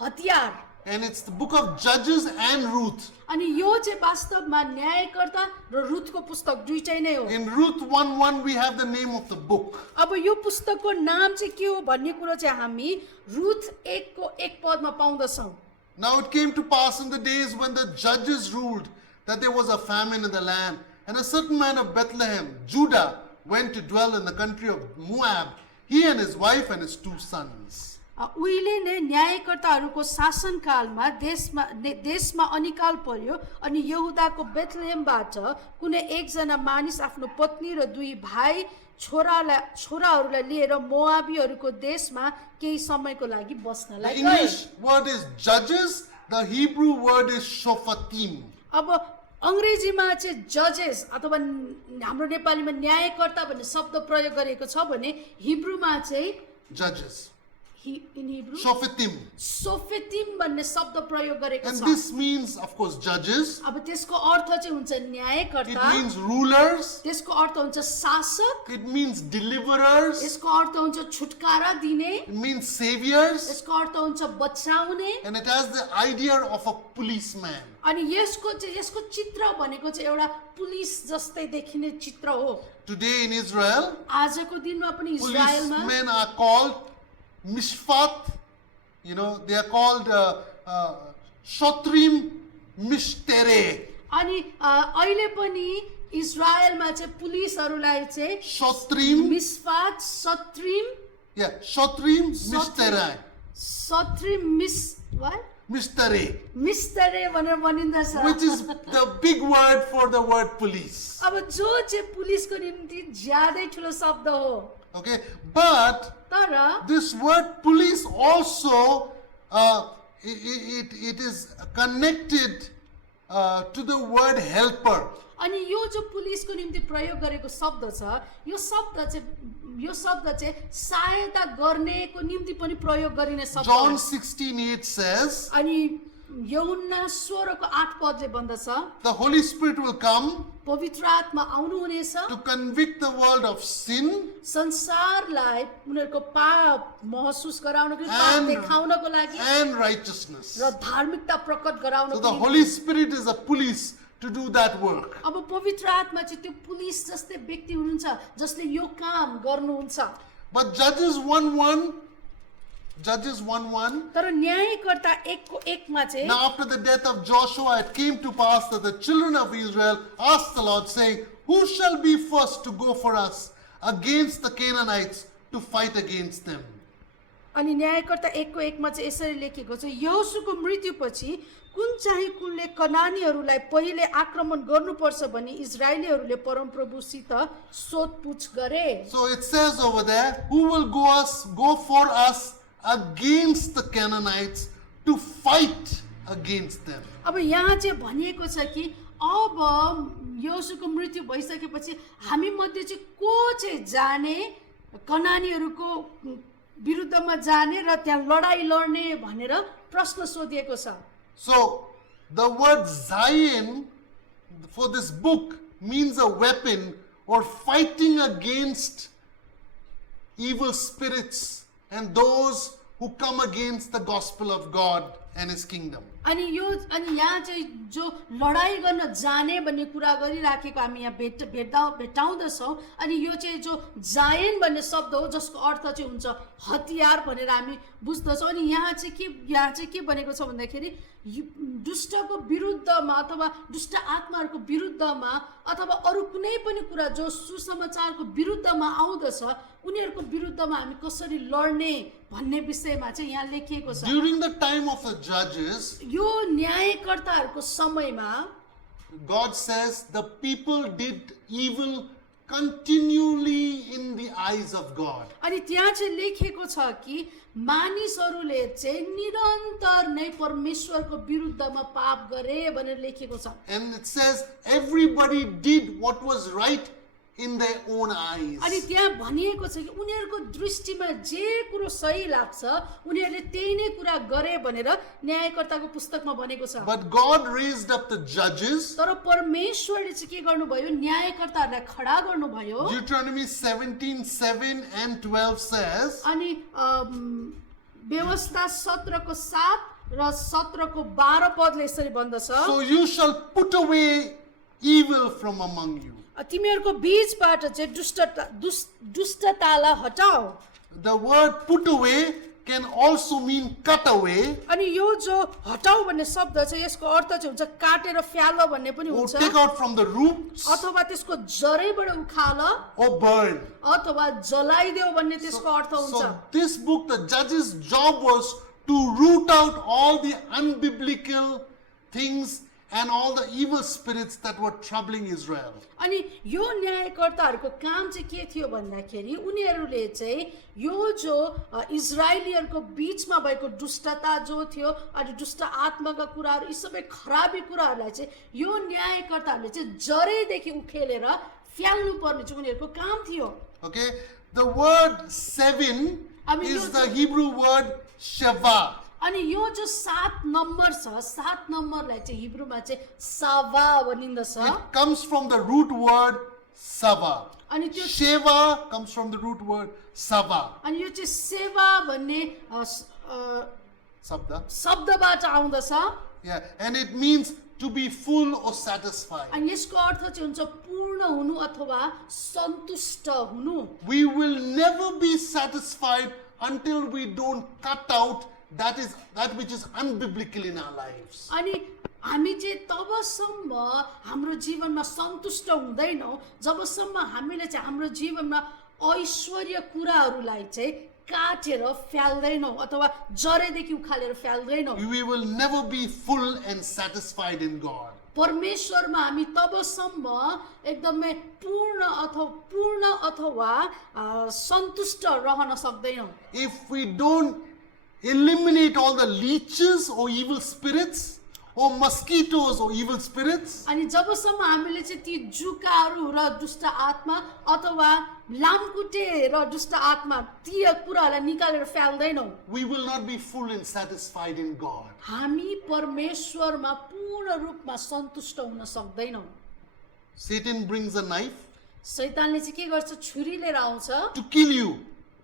हतियार। And it's the book of Judges and Ruth. अनि यो चाहिँ वास्तवमा न्यायकर्ता र रुथको पुस्तक दुईटै नै हो। In Ruth 1:1 we have the name of the book. अब यो पुस्तकको नाम चाहिँ के हो भन्ने कुरो चाहिँ हामी रुथ 1 को 1 पदमा पाउँदछौँ। Now it came to pass in the days when the judges ruled that there was a famine in the land, and a certain man of Bethlehem, Judah, went to dwell in the country of Moab, he and his wife and his 2 sons. उहिले नै न्यायकर्ताहरूको शासनकालमा देशमा अनिकाल पर्यो अनि यहुदाको बेथलेहेमबाट कुनै एकजना मानिस आफ्नो पत्नी र 2 भाइ छोराहरूलाई लिएर मोआबीहरूको देशमा केही समयको लागि The बस्नलाई गए। English word is judges, the Hebrew word is shophatim. अब अङ्ग्रेजीमा चाहिँ जजेस अथवा हाम्रो नेपालीमा न्यायकर्ता भन्ने शब्द प्रयोग गरेको छ भने हिब्रूमा चाहिँ Judges. In Hebrew Shophatim. सोफेतिम भन्ने शब्द प्रयोग गरेको And छ। this means, of course, judges. अब त्यसको अर्थ चाहिँ हुन्छ It न्यायकर्ता, means rulers. त्यसको अर्थ हुन्छ शासक, It means deliverers. यसको अर्थ हुन्छ छुटकारा दिने, It means saviors. यसको अर्थ हुन्छ बचाउने And it has the idea of a policeman. अनि यसको चित्र भनेको चाहिँ एउटा पुलिस जस्तै देखिने चित्र हो। Today in Israel, आजको दिनमा पनि इजरायलमा policemen are called mishpat. They are called shotrim mishtere. अनि अहिले पनि इजरायलमा चाहिँ पुलिसहरूलाई चाहिँ Shotrim, मिसफात shotrim mishtere. मिस्टरे भनेर भनिन्दछ। Which is the big word for the word police. अब जो चाहिँ पुलिसको निम्ति ज्यादै ठुलो शब्द हो। Okay, but तर this word police also it is connected to the word helper. अनि यो जो पुलिसको निम्ति प्रयोग गरेको शब्द छ यो शब्द चाहिँ सहायता गर्नेको निम्ति पनि प्रयोग गरिने शब्द हो। John 16:8 says, अनि यूहन्ना 16 को 8 पदले भन्दछ the Holy Spirit will come पवित्र आत्मा आउनु हुनेछ to convict the world of sin संसारलाई उनीहरुको पाप महसुस गराउनको पाप देखाउनको लागि and righteousness. र धार्मिकता प्रकट So गराउनको the निम्ति Holy Spirit is a police to do that work. अब पवित्र आत्मा चाहिँ त्यो पुलिस जस्तै व्यक्ति हुनुहुन्छ जसले यो काम गर्नुहुन्छ। But Judges 1:1 तर न्यायकर्ता 1 को 1 मा चाहिँ now after the death of Joshua it came to pass that the children of Israel asked the Lord saying, who shall be first to go for us against the Canaanites to fight against them? अनि न्यायकर्ता 1 को 1 मा चाहिँ यसरी लेखेको छ यहोशूको मृत्युपछि कुनले कनानीहरूलाई पहिले आक्रमण गर्नुपर्छ भनी इजरायलीहरूले परमप्रभुसित सोधपुछ गरे। So it says over there, who will go for us against the Canaanites to fight against them? अब यहाँ चाहिँ भनिएको छ कि अब यहोशूको मृत्यु भइसकेपछि हामी मध्ये चाहिँ को चाहिँ जाने कनानीहरूको विरुद्धमा जाने र त्यहाँ लडाई लड्ने भनेर प्रश्न सोधिएको छ। So the word Zion for this book means a weapon or fighting against evil spirits and those who come against the gospel of God and his kingdom. अनि यहाँ चाहिँ जो लडाई गर्न जाने भन्ने कुरा गरिराखेको हामी यहाँ भेटाउँदछौँ। अनि यो चाहिँ जो जायन भन्ने शब्द हो जसको अर्थ चाहिँ हुन्छ हतियार भनेर हामी बुझ्दछौँ। अनि यहाँ चाहिँ के भनेको छ भन्दाखेरि दुष्टको विरुद्धमा अथवा दुष्ट आत्माहरूको विरुद्धमा अथवा अरू कुनै पनि कुरा जो सुसमाचारको विरुद्धमा आउँदछ उनीहरूको विरुद्धमा हामी कसरी लड्ने भन्ने विषयमा चाहिँ यहाँ लेखिएको छ। During the time of the judges, यो न्यायकर्ताहरूको समयमा God says the people did evil continually in the eyes of God. अनि त्यहाँ चाहिँ लेखेको छ कि मानिसहरूले चाहिँ निरन्तर नै परमेश्वरको विरुद्धमा पाप गरे भनेर लेखेको छ। And it says everybody did what was right in their own eyes. अनि त्यहाँ भनिएको छ कि उनीहरूको दृष्टिमा जे कुरो सही लाग्छ उनीहरूले त्यही नै कुरा गरे भनेर न्यायकर्ताको पुस्तकमा भनेको छ। But God raised up the judges. तर परमेश्वरले चाहिँ के गर्नुभयो र खडा गर्नुभयो। Deuteronomy 17:7 and 12 says, अनि व्यवस्था 17:7 र 17:12 पदले यसरी भन्दछ, so you shall put away evil from among you. तिमीहरूको बीचबाट चाहिँ दुष्टतालाई हटाऊ। The word put away can also mean cut away अनि यो जो हटाऊ भन्ने शब्द चाहिँ यसको अर्थ चाहिँ हुन्छ काटेर फ्याल भन्ने पनि or हुन्छ, take out from the roots अथवा त्यसको जरैबाट उखाल or burn. अथवा जलाइदेऊ भन्ने त्यसको अर्थ हुन्छ। So this book, the judge's job was to root out all the unbiblical things and all the evil spirits that were troubling Israel. अनि यो न्यायकर्ताहरूको काम चाहिँ के थियो भन्दाखेरि उनीहरूले चाहिँ यो जो इजरायलीहरूको बीचमा भएको दुष्टता जो थियो अनि दुष्ट आत्माका कुराहरू यी सबै खराबी कुराहरूलाई चाहिँ यो न्यायकर्ताहरूले चाहिँ जरैदेखि उखेलेर फ्याल्नु पर्ने चाहिँ उनीहरूको काम थियो। Okay, the word seven is the Hebrew word sheva. अनि यो जो 7 नम्बर छ 7 नम्बरलाई चाहिँ हिब्रूमा चाहिँ सावा भनिन्दछ। It comes from the root word sava. अनि त्यो Sheva comes from the root word sava. अनि यो चाहिँ सेवा भन्ने Sabda. शब्दबाट आउँदछ। Yeah, and it means to be full or satisfied. अनि यसको अर्थ चाहिँ हुन्छ पूर्ण हुनु अथवा सन्तुष्ट हुनु। We will never be satisfied until we don't cut out that which is unbiblical in our lives. अनि हामी चाहिँ तबसम्म हाम्रो जीवनमा सन्तुष्ट हुँदैनौँ जबसम्म हामीले चाहिँ हाम्रो जीवनमा ऐश्वर्य कुराहरूलाई चाहिँ काटेर फ्याल्दैनौँ अथवा जरेदेखि उखालेर फ्याल्दैनौँ। We will never be full and satisfied in God. परमेश्वरमा हामी तबसम्म एकदमै पूर्ण अथवा सन्तुष्ट रहन सक्दैनौँ। If we don't eliminate all the leeches or evil spirits or mosquitoes or evil spirits, अनि जबसम्म हामीले चाहिँ ती जुकाहरू र दुष्ट आत्मा अथवा लामखुट्टे र दुष्ट आत्मा ती कुराहरूलाई निकालेर फ्याल्दैनौँ we will not be full and satisfied in God. हामी परमेश्वरमा पूर्ण रूपमा सन्तुष्ट हुन सक्दैनौँ। Satan brings a knife शैतानले चाहिँ के गर्छ छुरी लिएर आउँछ to kill you,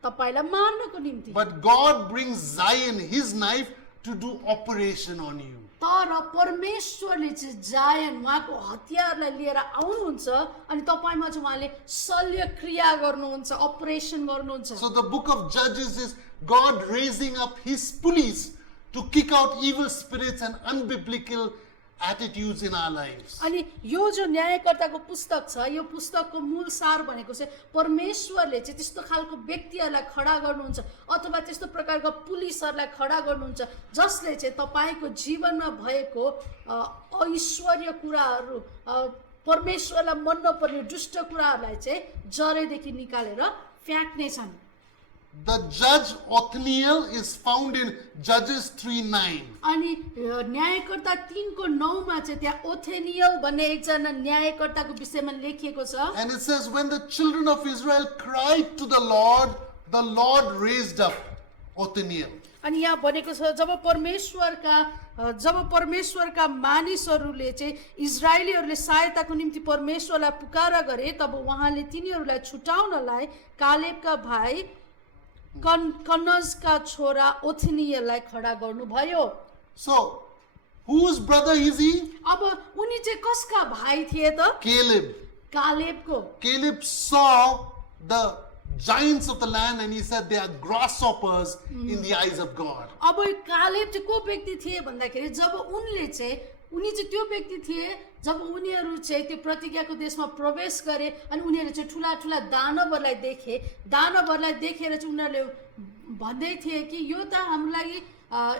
तपाईलाई मार्नको निम्ति, but God brings Zion, his knife, to do operation on you. तर परमेश्वरले चाहिँ जायन उहाँको हतियारलाई लिएर आउनुहुन्छ अनि तपाईमा चाहिँ उहाँले शल्य क्रिया गर्नुहुन्छ, अपरेसन गर्नुहुन्छ। So the book of Judges is God raising up his police to kick out evil spirits and unbiblical attitudes in our lives. अनि यो जो न्यायकर्ताको पुस्तक छ यो पुस्तकको मूल सार भनेको चाहिँ परमेश्वरले चाहिँ त्यस्तो खालको व्यक्तिहरूलाई खडा गर्नुहुन्छ अथवा त्यस्तो प्रकारको पुलिसहरूलाई खडा गर्नुहुन्छ जसले चाहिँ तपाईको जीवनमा भएको ऐश्वर्य कुराहरू परमेश्वरलाई मन नपर्ने दुष्ट कुराहरूलाई चाहिँ जरेदेखि निकालेर फ्याक्नेछन्। The judge Othniel is found in Judges 3:9. अनि न्यायकर्ता 3:9 मा चाहिँ त्यहाँ ओथेनियल भन्ने एकजना न्यायकर्ताको विषयमा लेखिएको छ। And it says, when the children of Israel cried to the Lord the Lord raised up Othniel. अनि यहाँ भनेको छ जब परमेश्वरका मानिसहरूले चाहिँ इजरायलीहरूले सहायताको निम्ति परमेश्वरलाई पुकारा गरे तब उहाँले तिनीहरूलाई छुटाउनलाई कालेबका भाइ कनजका छोरा ओथनियललाई खडा गर्नुभयो। So, whose brother is he? अब उनी चाहिँ कसका भाइ थिए त? Caleb. कालेबको। Caleb saw the giants of the land and he said they are grasshoppers in the eyes of God. अब कालेब चाहिँ को व्यक्ति थिए भन्दाखेरि जब उनी चाहिँ त्यो व्यक्ति थिए जब उनीहरू चाहिँ त्यो प्रतिज्ञाको देशमा प्रवेश गरे अनि उनीहरू चाहिँ ठुला ठुला दानवहरूलाई देखेर चाहिँ उनीहरूले भन्दै थिए कि यो त हाम्रो लागि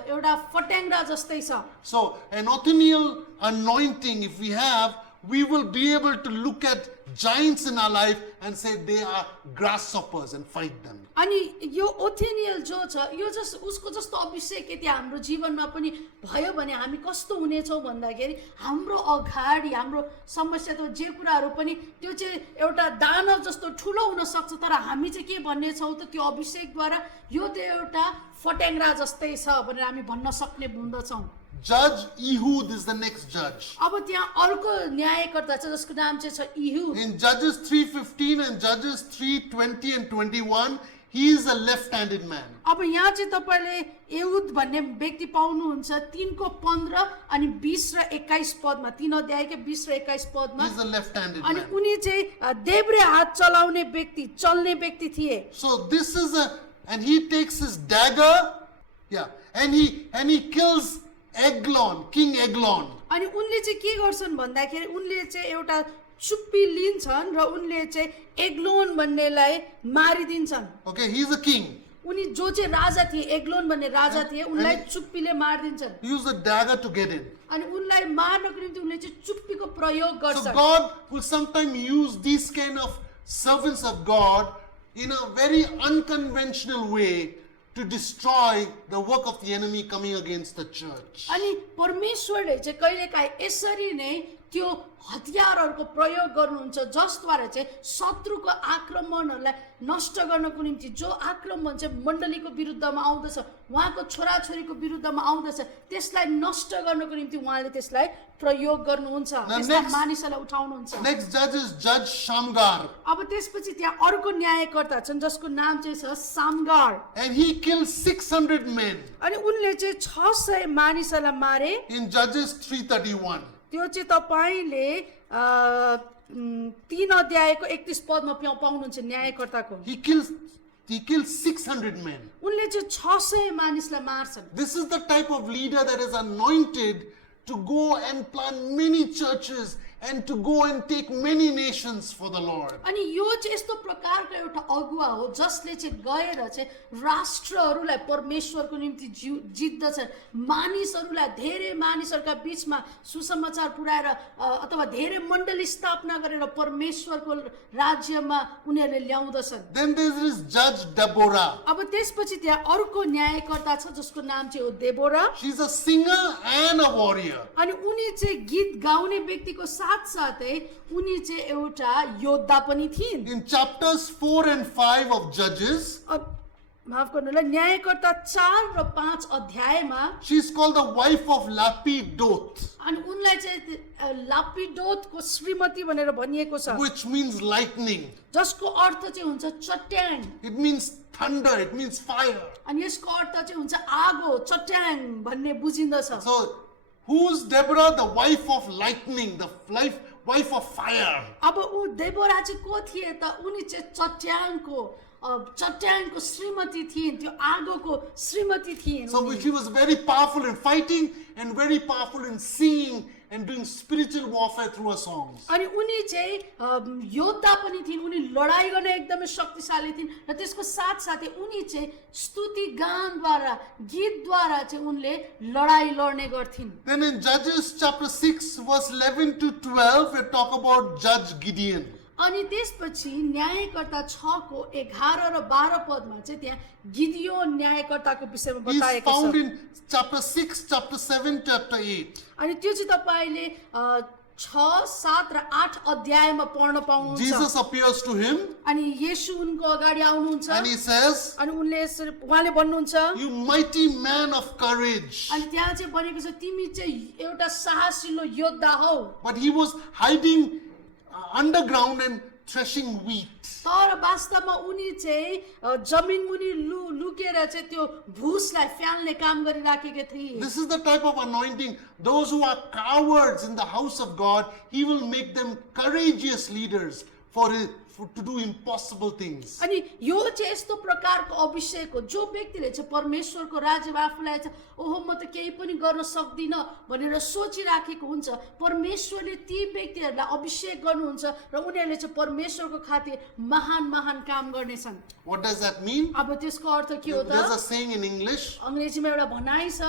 एउटा फट्याङ्ग्रा जस्तै छ। So, an Othniel anointing, if we have, we will be able to look at giants in our life and say they are grasshoppers and fight them. अनि यो ओथेनियल जो छ यो जस उसको जस्तो अभिषेक यदि हाम्रो जीवनमा पनि भयो भने हामी कस्तो हुनेछौँ भन्दाखेरि हाम्रो अगाडि हाम्रो समस्या त जे कुराहरू पनि त्यो चाहिँ एउटा दानव जस्तो ठुलो हुन सक्छ तर हामी चाहिँ के भन्ने छौँ त त्यो अभिषेकद्वारा यो त एउटा फट्याङ्ग्रा जस्तै छ भनेर हामी भन्न सक्ने हुँदछौँ। Judge Ehud is the next judge. अब त्यहाँ अर्को न्यायकर्ता छ जसको नाम चाहिँ छ इहुद। In Judges 3:15 and Judges 3:20 and 21, he is a left-handed man. अब यहाँ चाहिँ तपाईँले एहुद भन्ने व्यक्ति पाउनुहुन्छ 3:15 अनि 20 र 21 पदमा 3 अध्यायको 20 र 21 पदमा। He is a left-handed अनि man. उनी चाहिँ देब्रे हात चलाउने व्यक्ति चल्ने व्यक्ति थिए। So this is and he takes his dagger, and he kills Eglon, King Eglon. अनि उनले चाहिँ के गर्छन् भन्दाखेरि उनले चाहिँ एउटा चुप्पी लिन्छन् र उनले चाहिँ Eglon भन्नेलाई मारिदिन्छन्। Okay, he's a king. उनी जो चाहिँ राजा थिए एग्लोन भन्ने राजा थिए उनलाई चुप्पीले मारिदिन्छन्। He used a dagger to get in. अनि उनलाई मार्नको निम्ति उनले चाहिँ चुप्पीको प्रयोग So गर्छन्। God will sometimes use these kind of servants of God in a very unconventional way to destroy the work of the enemy coming against the church. अनि परमेश्वरले चाहिँ कहिलेकाहीँ यसरी नै त्यो हतियारहरूको प्रयोग गर्नुहुन्छ जसद्वारा चाहिँ शत्रुको आक्रमणहरूलाई नष्ट गर्नको निम्ति जो आक्रमण चाहिँ मण्डलीको विरुद्धमा आउँदछ उहाँको छोराछोरीको विरुद्धमा आउँदछ त्यसलाई नष्ट गर्नको निम्ति उहाँले त्यसलाई प्रयोग गर्नुहुन्छ त्यसलाई मानिसलाई उठाउनुहुन्छ। Next judge is Judge Shamgar. अब त्यसपछि त्यहाँ अर्को न्यायकर्ता छन् जसको नाम चाहिँ छ सामगार। And he killed 600 men अनि उनले चाहिँ 600 मानिसलाई मारे। in Judges 3:31. त्यो चाहिँ तपाईँले 3 अध्यायको 31 पदमा पाउनुहुन्छ न्यायकर्ताको। He killed 600 men. उनले चाहिँ 600 मानिसलाई मार्छन्। This is the type of leader that is anointed to go and plant many churches and to go and take many nations for the Lord. अनि यो चाहिँ यस्तो प्रकारको एउटा अगुवा हो जसले चाहिँ गएर चाहिँ राष्ट्रहरूलाई परमेश्वरको निम्ति जित्दछन् मानिसहरूलाई धेरै मानिसहरूका बीचमा सुसमाचार पुर्याएर अथवा धेरै मण्डली स्थापना गरेर परमेश्वरको राज्यमा उनीहरूले ल्याउँदछन्। Then there is Judge Deborah. अब त्यसपछि त्यहाँ अर्को न्यायकर्ता छ जसको नाम चाहिँ हो Deborah. She's a singer and a warrior. अनि उनी चाहिँ गीत गाउने व्यक्तिको साथसाथै उनी चाहिँ एउटा योद्धा पनि थिइन्। In chapters 4 and 5 of Judges, माफ गर्नुलाई न्यायकर्ता 4 र 5 अध्यायमा she's called the wife of Lapidoth, अनि उनलाई चाहिँ लापिडोतको श्रीमती भनेर भनिएको छ which means lightning. जसको अर्थ चाहिँ हुन्छ चट्याङ It means thunder. It means fire. अनि यसको अर्थ चाहिँ हुन्छ आगो चट्याङ भन्ने बुझिन्दछ। So, who's Deborah? The wife of lightning, the wife of fire. अब ऊ देबोरा चाहिँ को थिए त उनी चाहिँ चट्याङको श्रीमती थिइन् त्यो आगोको श्रीमती थिइन्। So she was very powerful in fighting and very powerful in singing and doing spiritual warfare through her songs. अनि उनी चाहिँ योद्धा पनि थिइन् उनी लडाई गर्ने एकदमै शक्तिशाली थिइन् र त्यसको साथसाथै उनी चाहिँ स्तुति गानद्वारा गीतद्वारा चाहिँ उनले लडाई लड्ने गर्थिन्। Then in Judges chapter 6 verse 11 to 12 we talk about Judge Gideon. अनि त्यसपछि न्यायकर्ता 6 को 11 र 12 पदमा चाहिँ त्यहाँ गिदियोन न्यायकर्ताको विषयमा He's बताएको found छ। in chapter 6, chapter 7, chapter 8. अनि त्यो चाहिँ तपाईले 6, 7 र 8 अध्यायमा पढ्न पाउनुहुन्छ Jesus appears to him अनि येशू उनको अगाडि आउनुहुन्छ and he says, अनि उहाँले भन्नुहुन्छ "You mighty man of courage." अनि त्यहाँ चाहिँ भनेको छ तिमी चाहिँ एउटा साहसिलो योद्धा हौ But he was hiding underground and threshing wheat. तर वास्तवमा उनी चाहिँ जमिन मुनि लुकेर चाहिँ त्यो भुसलाई फ्याल्ने काम गरिराखेका थिए This is the type of anointing. Those who are cowards in the house of God, he will make them courageous leaders to do impossible things. अनि यो चाहिँ यस्तो प्रकारको अभिषेक हो जो व्यक्तिले चाहिँ परमेश्वरको राज्यमा आफूलाई चाहिँ ओहो म त केही पनि गर्न सक्दिनँ भनेर सोचिराखेको हुन्छ परमेश्वरले ती व्यक्तिहरूलाई अभिषेक गर्नुहुन्छ र उनीहरूले चाहिँ परमेश्वरको खातिर महान महान काम गर्नेछन् What does that mean? अब त्यसको अर्थ के हो There's a त saying in English, अङ्ग्रेजीमा एउटा भनाइ छ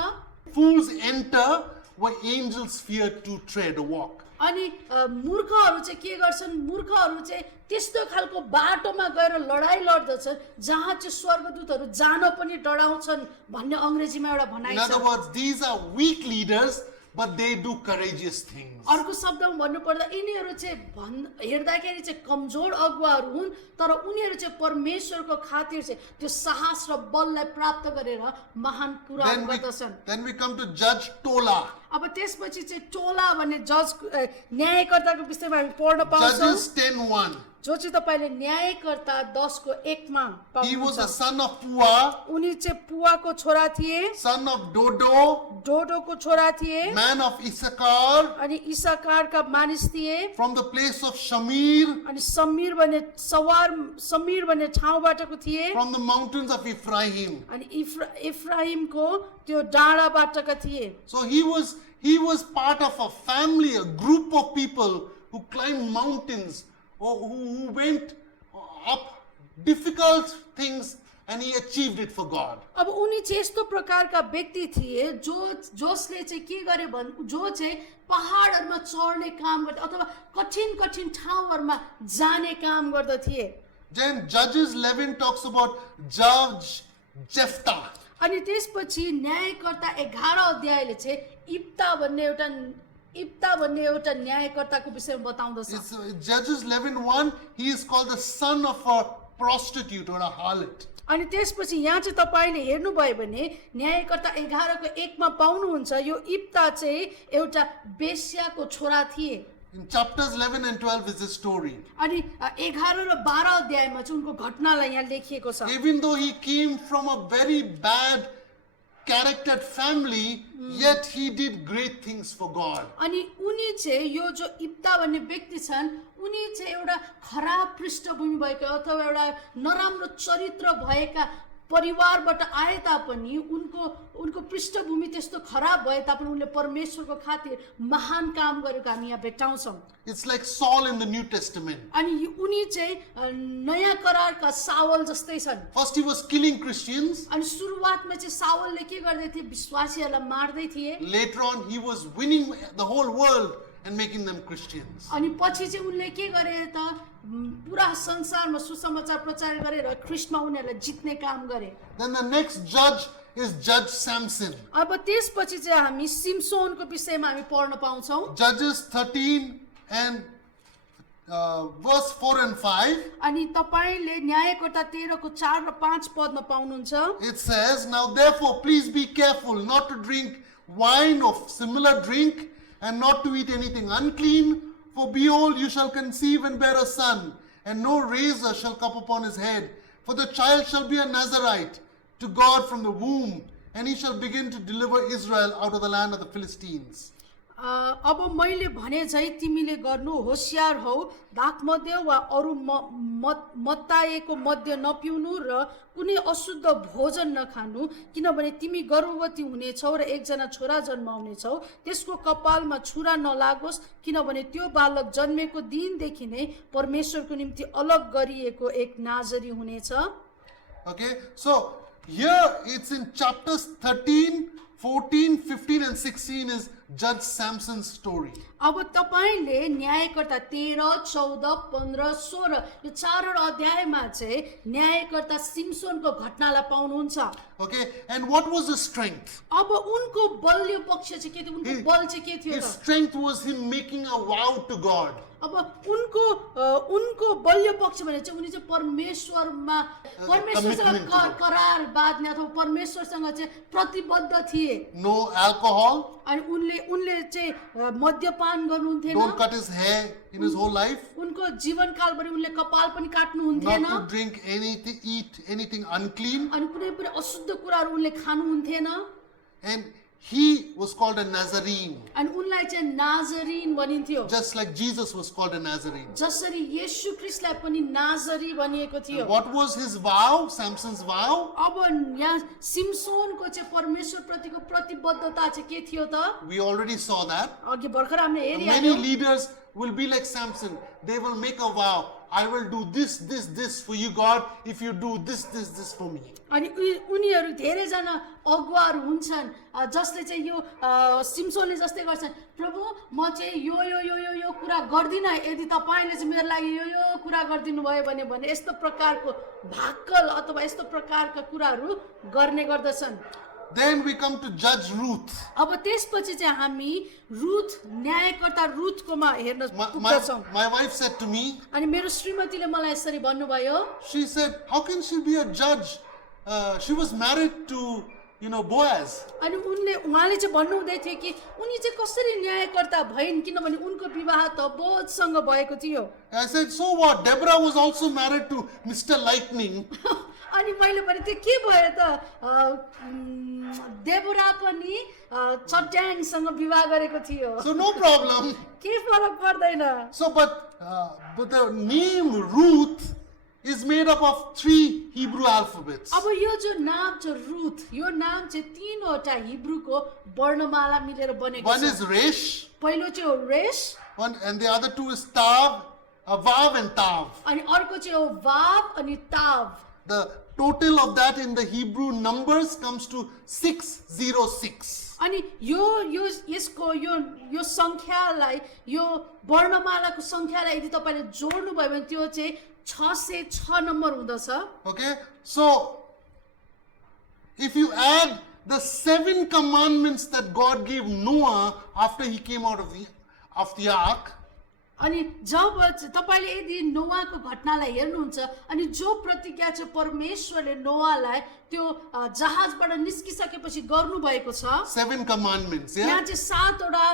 fools enter where angels fear to tread or walk. अनि मूर्खहरू चाहिँ के गर्छन् मूर्खहरू चाहिँ त्यस्तो खालको बाटोमा गएर लडाइँ लड्दछन् जहाँ चाहिँ स्वर्गदूतहरू जान पनि डराउँछन् भन्ने अङ्ग्रेजीमा एउटा भनाइ In छ other words, these are weak leaders, but they do courageous things. अर्को शब्दमा भन्नुपर्दा यिनीहरू चाहिँ हेर्दाखेरि चाहिँ कमजोर अगुवाहरू हुन् तर उनीहरू चाहिँ परमेश्वरको खातिर चाहिँ त्यो साहस र बललाई प्राप्त गरेर महान कुराहरू गर्दछन् Then we come to Judge Tola. अब त्यसपछि चाहिँ टोला भन्ने जज न्यायकर्ताको विषयमा हामी पढ्न पाउँछौँ Judges 10:1. जो चाहिँ तपाईँले न्यायकर्ता 10:1 मा He was पाउनुहुन्छ the son of Pua, उनी चाहिँ पुवाको छोरा थिए son of Dodo, डोडोको छोरा थिए man of Issachar, अनि इसाकारका मानिस थिए from the place of Shamir, अनि समीर भन्ने ठाउँबाटको थिए from the mountains of Ephraim. अनि इफ्राहिमको त्यो डाँडाबाटका थिए So he was part of a family, a group of people who climbed mountains, or who went up difficult things, and he achieved it for God. अब उनी चाहिँ यस्तो प्रकारका व्यक्ति थिए जसले चाहिँ के गरे जो चाहिँ पहाडहरूमा चढ्ने काम गर्थे अथवा कठिन कठिन ठाउँहरूमा जाने काम गर्दथे Then Judges 11 talks about Judge Jephthah. अनि त्यसपछि न्यायकर्ता 11 अध्यायले चाहिँ इप्ता भन्ने एउटा न्यायकर्ताको विषयमा बताउँदछ It's Judges 11:1. He is called the son of a prostitute or a harlot. अनि त्यसपछि यहाँ चाहिँ तपाईले हेर्नुभयो भने न्यायकर्ता 11:1 मा पाउनुहुन्छ यो इप्ता चाहिँ एउटा बेश्याको छोरा थिए In chapters 11 and 12 is his story. अनि 11 र 12 अध्यायमा चाहिँ उनको घटनालाई यहाँ लेखिएको छ Even though he came from a very bad charactered family, yet he did great things for God. अनि उनी चाहिँ यो जो इप्ता भन्ने व्यक्ति छन् उनी चाहिँ एउटा खराब पृष्ठभूमि भएको अथवा एउटा नराम्रो चरित्र भएका परिवारबाट आए तापनि उनको पृष्ठभूमि त्यस्तो खराब भए तापनि उनले परमेश्वरको खातिर महान काम गरेको हामी यहाँ भेट्टाउँछौँ It's like Saul in the New Testament. अनि उनी चाहिँ नयाँ करारका सावल जस्तै छन् First he was killing Christians. अनि सुरुवातमा चाहिँ सावलले के गर्दै थिए विश्वासीहरूलाई मार्दै थिए Later on he was winning the whole world and making them Christians. अनि पछि चाहिँ उनले के गरे त पुरा संसारमा सुसमाचार प्रचार गरेर ख्रिस्टमा उनीहरूलाई जित्ने काम गरे Then the next judge is Judge Samson. अब त्यसपछि चाहिँ हामी सिम्सोनको विषयमा हामी पढ्न पाउँछौँ Judges 13 and verse 4 and 5. अनि तपाईले न्यायकर्ता 13 को 4 र 5 पदमा पाउनुहुन्छ It says, "Now therefore please be careful not to drink wine of similar drink, and not to eat anything unclean. For behold, you shall conceive and bear a son, and no razor shall come upon his head. For the child shall be a Nazarite to God from the womb, and he shall begin to deliver Israel out of the land of the Philistines." अब मैले भने झै तिमीले गर्नु होशियार हौ दाखमध्य वा अरू मत्ताएको मध्य नपिउनु र कुनै अशुद्ध भोजन नखानु किनभने तिमी गर्भवती हुनेछौ र एकजना छोरा जन्माउनेछौ त्यसको कपालमा छुरा नलागोस् किनभने त्यो बालक जन्मेको दिनदेखि नै परमेश्वरको निम्ति अलग गरिएको एक नाजरी हुनेछ Okay, so Here it's in chapters 13, 14, 15 and 16 is Judge Samson's story. अब तपाईले न्यायकर्ता 13, 14, 15, 16 यो चारवटा अध्यायमा चाहिँ न्यायकर्ता सिम्सोनको घटनालाई पाउनुहुन्छ। Okay, and what was his strength? अब उनको बलियो पक्ष चाहिँ के थियो, उनको बल चाहिँ के थियो His त? strength was him making a vow to God. अब उनको बलियो पक्ष भने चाहिँ उनी चाहिँ परमेश्वरसँग commitment to करार बाँध्ने अथवा परमेश्वरसँग चाहिँ प्रतिबद्ध थिए। No alcohol, अनि उनले चाहिँ मद्यपान गर्नुहुन्थेन, don't cut his hair in his whole life, उनको जीवनकालभरि उनले कपाल पनि काट्नुहुन्थेन, not to drink anything, eat anything unclean, अनि कुनै पनि अशुद्ध कुराहरू उनले खानुहुन्थेन, and he was called a Nazarene, अनि उनलाई चाहिँ नाजरीन भनिन्थ्यो, just like Jesus was called a Nazarene. जसरी येशू ख्रीष्टलाई पनि नाजरी भनिएको थियो। What was his vow, Samson's vow? अब यहाँ सिम्सोनको चाहिँ परमेश्वर प्रतिको प्रतिबद्धता चाहिँ के थियो त? We already saw that. अघि भर्खर हामीले Many हेरिहाल्यौँ। leaders will be like Samson. They will make a vow. I will do this for you, God, if you do this for me. अनि उनीहरू धेरैजना अगुवाहरू हुन्छन् जसले चाहिँ यो सिम्सोनले जस्तै गर्छन्, प्रभु म चाहिँ यो कुरा गर्दिनँ यदि तपाईँले चाहिँ मेरो लागि यो कुरा गरिदिनु भयो भने यस्तो प्रकारको भाक्कल अथवा यस्तो प्रकारका कुराहरू गर्ने गर्दछन्। Then we come to Judge Ruth. अब त्यसपछि चाहिँ हामी रुथ न्यायकर्ता रुथकोमा हेर्न पुग्दछौँ। My wife said to me, अनि मेरो श्रीमतीले मलाई यसरी भन्नुभयो, she said, how can she be a judge? She was married to, Boaz. अनि उहाँले चाहिँ भन्नुहुँदै थियो कि उनी चाहिँ कसरी न्यायकर्ता भइन् किनभने उनको विवाह त बोअजसँग भएको थियो। I said, so what? Deborah was also married to Mr. Lightning. अनि मैले भने त्यो के भयो त, देबोरा पनि चट्याङसँग विवाह गरेको थियो, So no problem. के फरक पर्दैन। So, but the name Ruth is made up of 3 Hebrew alphabets. अब यो जो नाम छ रुथ, यो नाम चाहिँ 3वटा हिब्रूको वर्णमाला मिलेर बनेको One छ। is Resh, पहिलो चाहिँ हो रेश, and the other 2 is Tav, Vav and Tav. अनि अर्को चाहिँ हो वाव अनि ताव। The total of that in the Hebrew numbers comes to 606. अनि यसको यो संख्यालाई यो वर्णमालाको संख्यालाई यदि तपाईले जोड्नु भयो भने त्यो चाहिँ 606 नम्बर हुँदछ। Okay, so if you add the 7 commandments that God gave Noah after he came out of the ark, अनि जब तपाईले यदि नोआको घटनालाई हेर्नुहुन्छ अनि जो प्रतिज्ञा चाहिँ परमेश्वरले नोआलाई त्यो जहाजबाट निस्किसकेपछि गर्नु भएको छ, 7 commandments, yeah? यहाँ चाहिँ 7वटा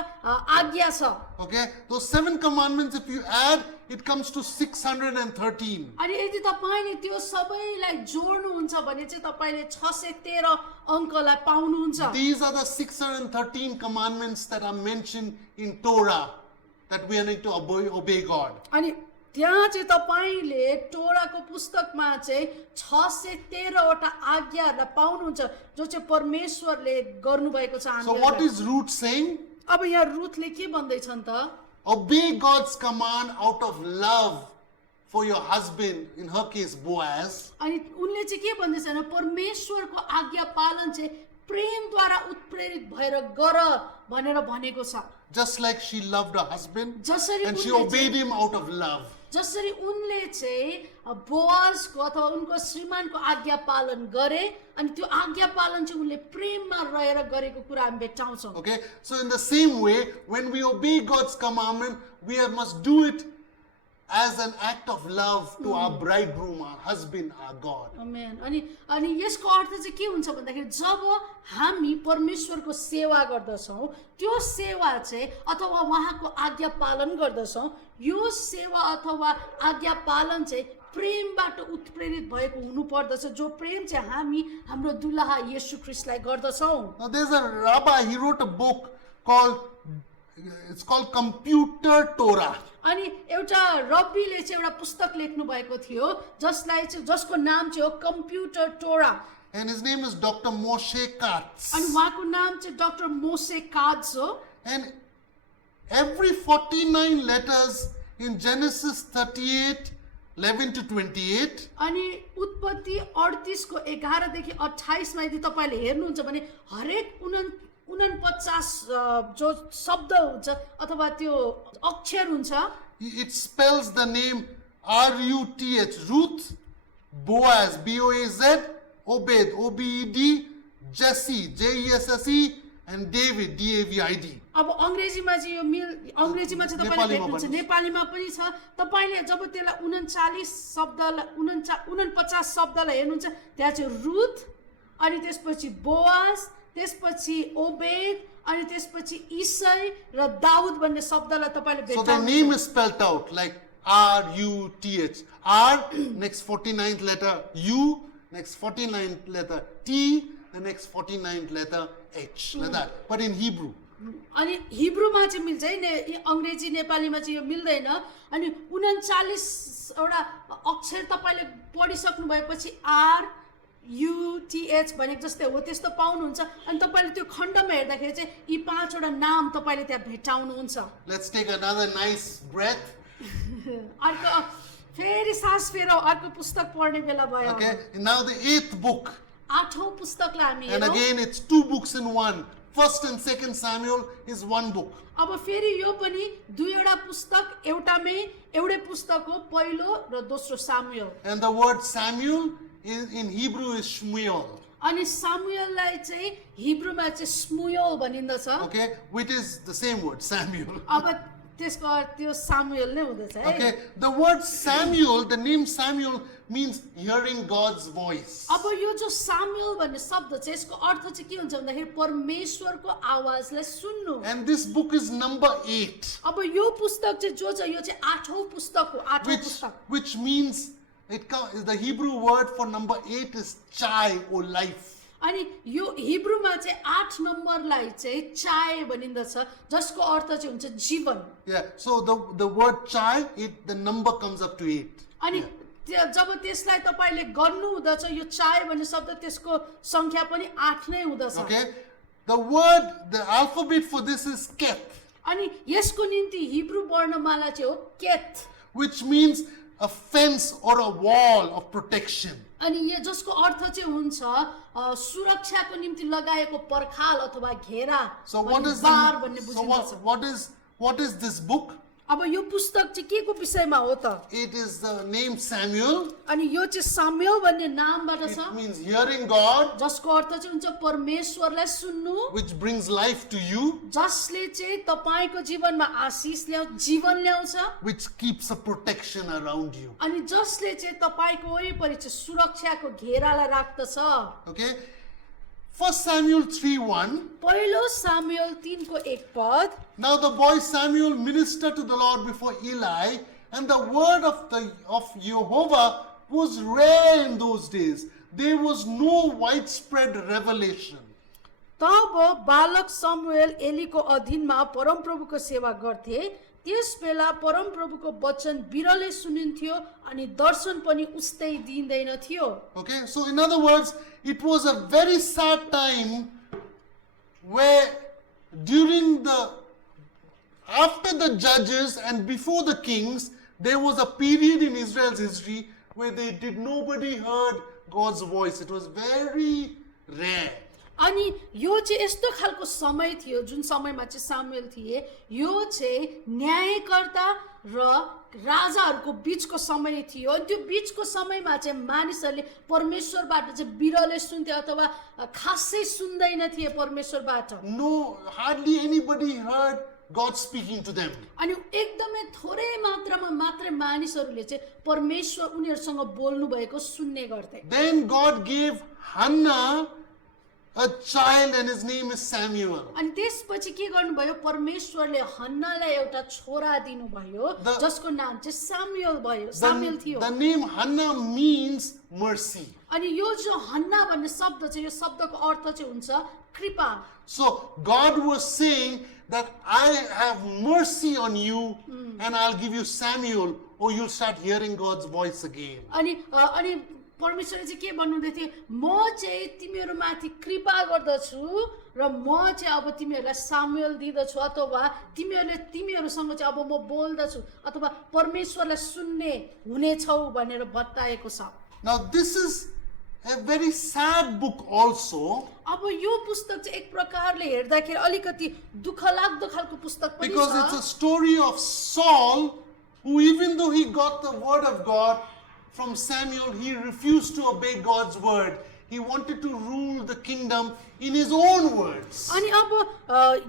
आज्ञा छ। Okay, those 7 commandments, if you add, it comes to 613. अनि यदि तपाईले त्यो सबैलाई जोड्नुहुन्छ भने चाहिँ तपाईले 613 अङ्कलाई पाउनुहुन्छ। These are the 613 commandments that are mentioned in Torah, that we are need to obey God. अनि त्यहाँ चाहिँ तपाईले टोराको पुस्तकमा चाहिँ 613वटा आज्ञाहरूलाई पाउनुहुन्छ जो चाहिँ परमेश्वरले गर्नुभएको छ So what is Ruth saying? अब यहाँ रुथले के भन्दैछन् त? Obey God's command out of love for your husband, in her case Boaz. अनि उनले चाहिँ के भन्दैछन्, परमेश्वरको आज्ञा पालन चाहिँ प्रेमद्वारा उत्प्रेरित भएर गर भनेर भनेको छ। Just like she loved her husband जसरी and she उनले obeyed him out of love. जसरी उनले चाहिँ बोअजको अथवा उनको श्रीमानको आज्ञा पालन गरे अनि त्यो आज्ञा पालन चाहिँ उनले प्रेममा रहेर गरेको कुरा हामी भेट्टाउँछौँ। Okay, so in the same way, when we obey God's commandment, we must do it as an act of love to our bridegroom, our husband, our God. आमेन। अनि यसको अर्थ चाहिँ के हुन्छ भन्दाखेरि जब हामी परमेश्वरको सेवा गर्दछौँ त्यो सेवा चाहिँ अथवा उहाँको आज्ञा पालन गर्दछौँ, यो सेवा अथवा आज्ञा पालन चाहिँ प्रेमबाट उत्प्रेरित भएको हुनु पर्दछ, जो प्रेम चाहिँ हामी हाम्रो दुलहा येशू ख्रीष्टलाई गर्दछौँ। Now there's a rabbi, he wrote a book it's called Computer Torah. अनि एउटा रब्बीले चाहिँ एउटा पुस्तक लेख्नु भएको थियो जसको नाम चाहिँ हो computer Tora. And his name is Dr. Moshe Katz. अनि उहाँको नाम चाहिँ डाक्टर मोसे काट्ज हो। And every 49 letters in Genesis 38 11 to 28. अनि उत्पत्ति 38 को 11 देखि 28 मा यदि तपाईले हेर्नुहुन्छ भने हरेक 49 जो शब्द हुन्छ अथवा त्यो अक्षर हुन्छ It spells the name R-U-T-H, Ruth, Boaz, B-O-A-Z, Obed, O-B-E-D, Jesse, J-E-S-S-E, and David, D-A-V-I-D. अब अंग्रेजीमा चाहिँ यो अंग्रेजीमा चाहिँ तपाईले भेट्नुहुन्छ नेपालीमा पनि छ तपाईले जब त्यसलाई 39 शब्दलाई 49 शब्दलाई हेर्नुहुन्छ त्यहाँ चाहिँ रुथ अनि त्यसपछि बोआज त्यसपछि ओबेद अनि त्यसपछि ईसै र दाउद भन्ने शब्दलाई तपाईले So the भेट्नुहुन्छ name is spelled out like R-U-T-H. R, next 49th letter U, next 49th letter T, the next 49th letter H, like that. But in Hebrew. अनि हिब्रूमा चाहिँ मिल्छ है अंग्रेजी नेपालीमा चाहिँ यो मिल्दैन अनि 39 वटा अक्षर तपाईले पढिसक्नु भएपछि आर युटीएच भनेको जस्तै हो त्यस्तो पाउनुहुन्छ अनि तपाईले त्यो खण्डमा हेर्दाखेरि चाहिँ यी 5 वटा नाम तपाईले त्यहाँ भेटाउनुहुन्छ Let's take another nice breath. अर्को फेरि सास फेरौ अर्को पुस्तक पढ्ने बेला भयो Okay. And now the 8th book. 8औं पुस्तकलाई हामी And हेरौँ again it's 2 books in one. 1st and 2nd Samuel is 1 book. अब फेरि यो पनि दुईवटा पुस्तक एउटामै एउटै पुस्तक हो पहिलो र दोस्रो Samuel And the word Samuel in Hebrew is Shmuel. अनि सामुएललाई चाहिँ हिब्रूमा चाहिँ स्मुएल भनिन्दछ Okay, which is the same word, Samuel. अब त्यसको अर्थ त्यो सामुएल नै हुँदछ है Okay, the word Samuel, the name Samuel means hearing God's voice. अब यो जो सामुएल भन्ने शब्द छ यसको अर्थ चाहिँ के हुन्छ भन्दाखेरि परमेश्वरको आवाजलाई सुन्नु And this book is number 8, अब यो पुस्तक चाहिँ जो छ यो चाहिँ 8औं पुस्तक हो 8औं पुस्तक which means the Hebrew word for number 8 is chai or life. अनि यो हिब्रूमा चाहिँ 8 नम्बरलाई चाहिँ चाय भनिन्दछ जसको अर्थ चाहिँ हुन्छ जीवन Yeah, so the word chai, the number comes up to 8. अनि जब त्यसलाई तपाईले गर्नु हुँदछ यो चाय भन्ने शब्द त्यसको संख्या पनि 8 नै हुँदछ Okay, the alphabet for this is Keth, अनि यसको निम्ति हिब्रू वर्णमाला चाहिँ हो kth which means a fence or a wall of protection. अनि यो जसको अर्थ चाहिँ हुन्छ सुरक्षाको निम्ति लगाएको पर्खाल अथवा घेरा So what अनि is बार भन्ने बुझिन्छ what is this book? अब यो पुस्तक चाहिँ के को विषयमा हो त It is the name Samuel. अनि यो चाहिँ सामुएल भन्ने नामबाट It छ means hearing God, जसको अर्थ चाहिँ हुन्छ परमेश्वरलाई सुन्नु which brings life to you, जसले चाहिँ तपाईको जीवनमा आशिष जीवन ल्याउँछ which keeps a protection around you. अनि जसले चाहिँ तपाईको वरिपरि चाहिँ सुरक्षाको घेरालाई राख्दछ Okay? 1 Samuel 3:1. पहिलो सामुएल 3 को 1 पद Now the boy Samuel ministered to the Lord before Eli, and the word of Jehovah was rare in those days. There was no widespread revelation. तब बालक सामुएल एलीको अधीनमा परमप्रभुको सेवा गर्थे त्यस बेला परमप्रभुको वचन बिरलै सुनिन्थ्यो अनि दर्शन पनि उस्तै दिइँदैन थियो Okay, so in other words, it was a very sad time where after the judges and before the kings, there was a period in Israel's history where nobody heard God's voice. It was very rare. अनि यो चाहिँ यस्तो खालको समय थियो जुन समयमा चाहिँ सामुएल थिए यो चाहिँ न्यायकर्ता र राजाहरूको बीचको समय थियो अनि त्यो बीचको समयमा चाहिँ मानिसहरूले परमेश्वरबाट चाहिँ बिरलै सुन्थे अथवा खासै सुन्दैन थिए परमेश्वरबाट No, hardly anybody heard God speaking to them. अनि एकदमै थोरै मात्रामा मात्रै मानिसहरूले चाहिँ परमेश्वर उनीहरूसँग बोल्नु भएको सुन्ने गर्थे Then God gave Hannah a child and his name is Samuel. अनि त्यसपछि के गर्नुभयो परमेश्वरले हन्नालाई एउटा छोरा दिनुभयो जसको नाम चाहिँ सामुएल भयो सामुएल थियो The name Hannah means mercy. अनि यो जो हन्ना भन्ने शब्द छ यो शब्दको अर्थ चाहिँ हुन्छ कृपा So God was saying that I have mercy on you and I'll give you Samuel or you'll start hearing God's voice again. अनि परमेश्वरले चाहिँ के भन्नुहुँदै थियो, म चाहिँ तिमीहरूमाथि कृपा गर्दछु र म चाहिँ अब तिमीहरूलाई सामुएल दिँदछु, अथवा तिमीहरूसँग चाहिँ अब म बोल्दछु, अथवा परमेश्वरलाई सुन्ने हुनेछौ भनेर बताएको छ। Now this is a very sad book also, अब यो पुस्तक चाहिँ एक प्रकारले हेर्दाखेरि अलिकति दुःखलाग्दो खालको पुस्तक पनि because it's छ, a story of Saul, who even though he got the word of God from Samuel, he refused to obey God's word. He wanted to rule the kingdom in his own words. अनि अब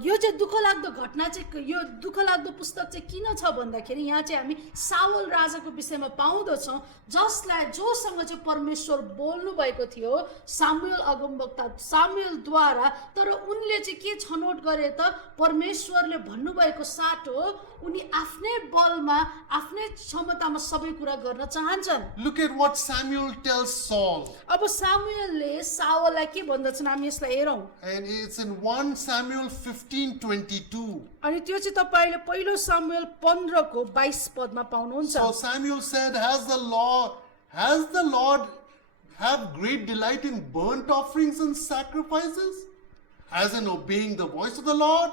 यो चाहिँ दुःखलाग्दो घटना चाहिँ, यो दुःखलाग्दो पुस्तक चाहिँ किन छ भन्दाखेरि यहाँ चाहिँ हामी साउल राजाको विषयमा पाउँदछौँ, जोसँग चाहिँ परमेश्वर बोल्नु भएको थियो सामुएल अगमवक्ता सामुएलद्वारा, तर उनले चाहिँ के छनौट गरे त, परमेश्वरले भन्नुभएको साटो उनी आफ्नै बलमा आफ्नै क्षमतामा सबै कुरा गर्न चाहन्छन्। Look at what Samuel tells Saul. अब सामुएलले सावललाई के भन्दछन् हामी यसलाई हेरौँ, And it's in 1 Samuel 15:22. अनि त्यो चाहिँ तपाईले पहिलो सामुएल 15 को 22 पदमा पाउनुहुन्छ। So Samuel said, Has the Lord have great delight in burnt offerings and sacrifices, as in obeying the voice of the Lord?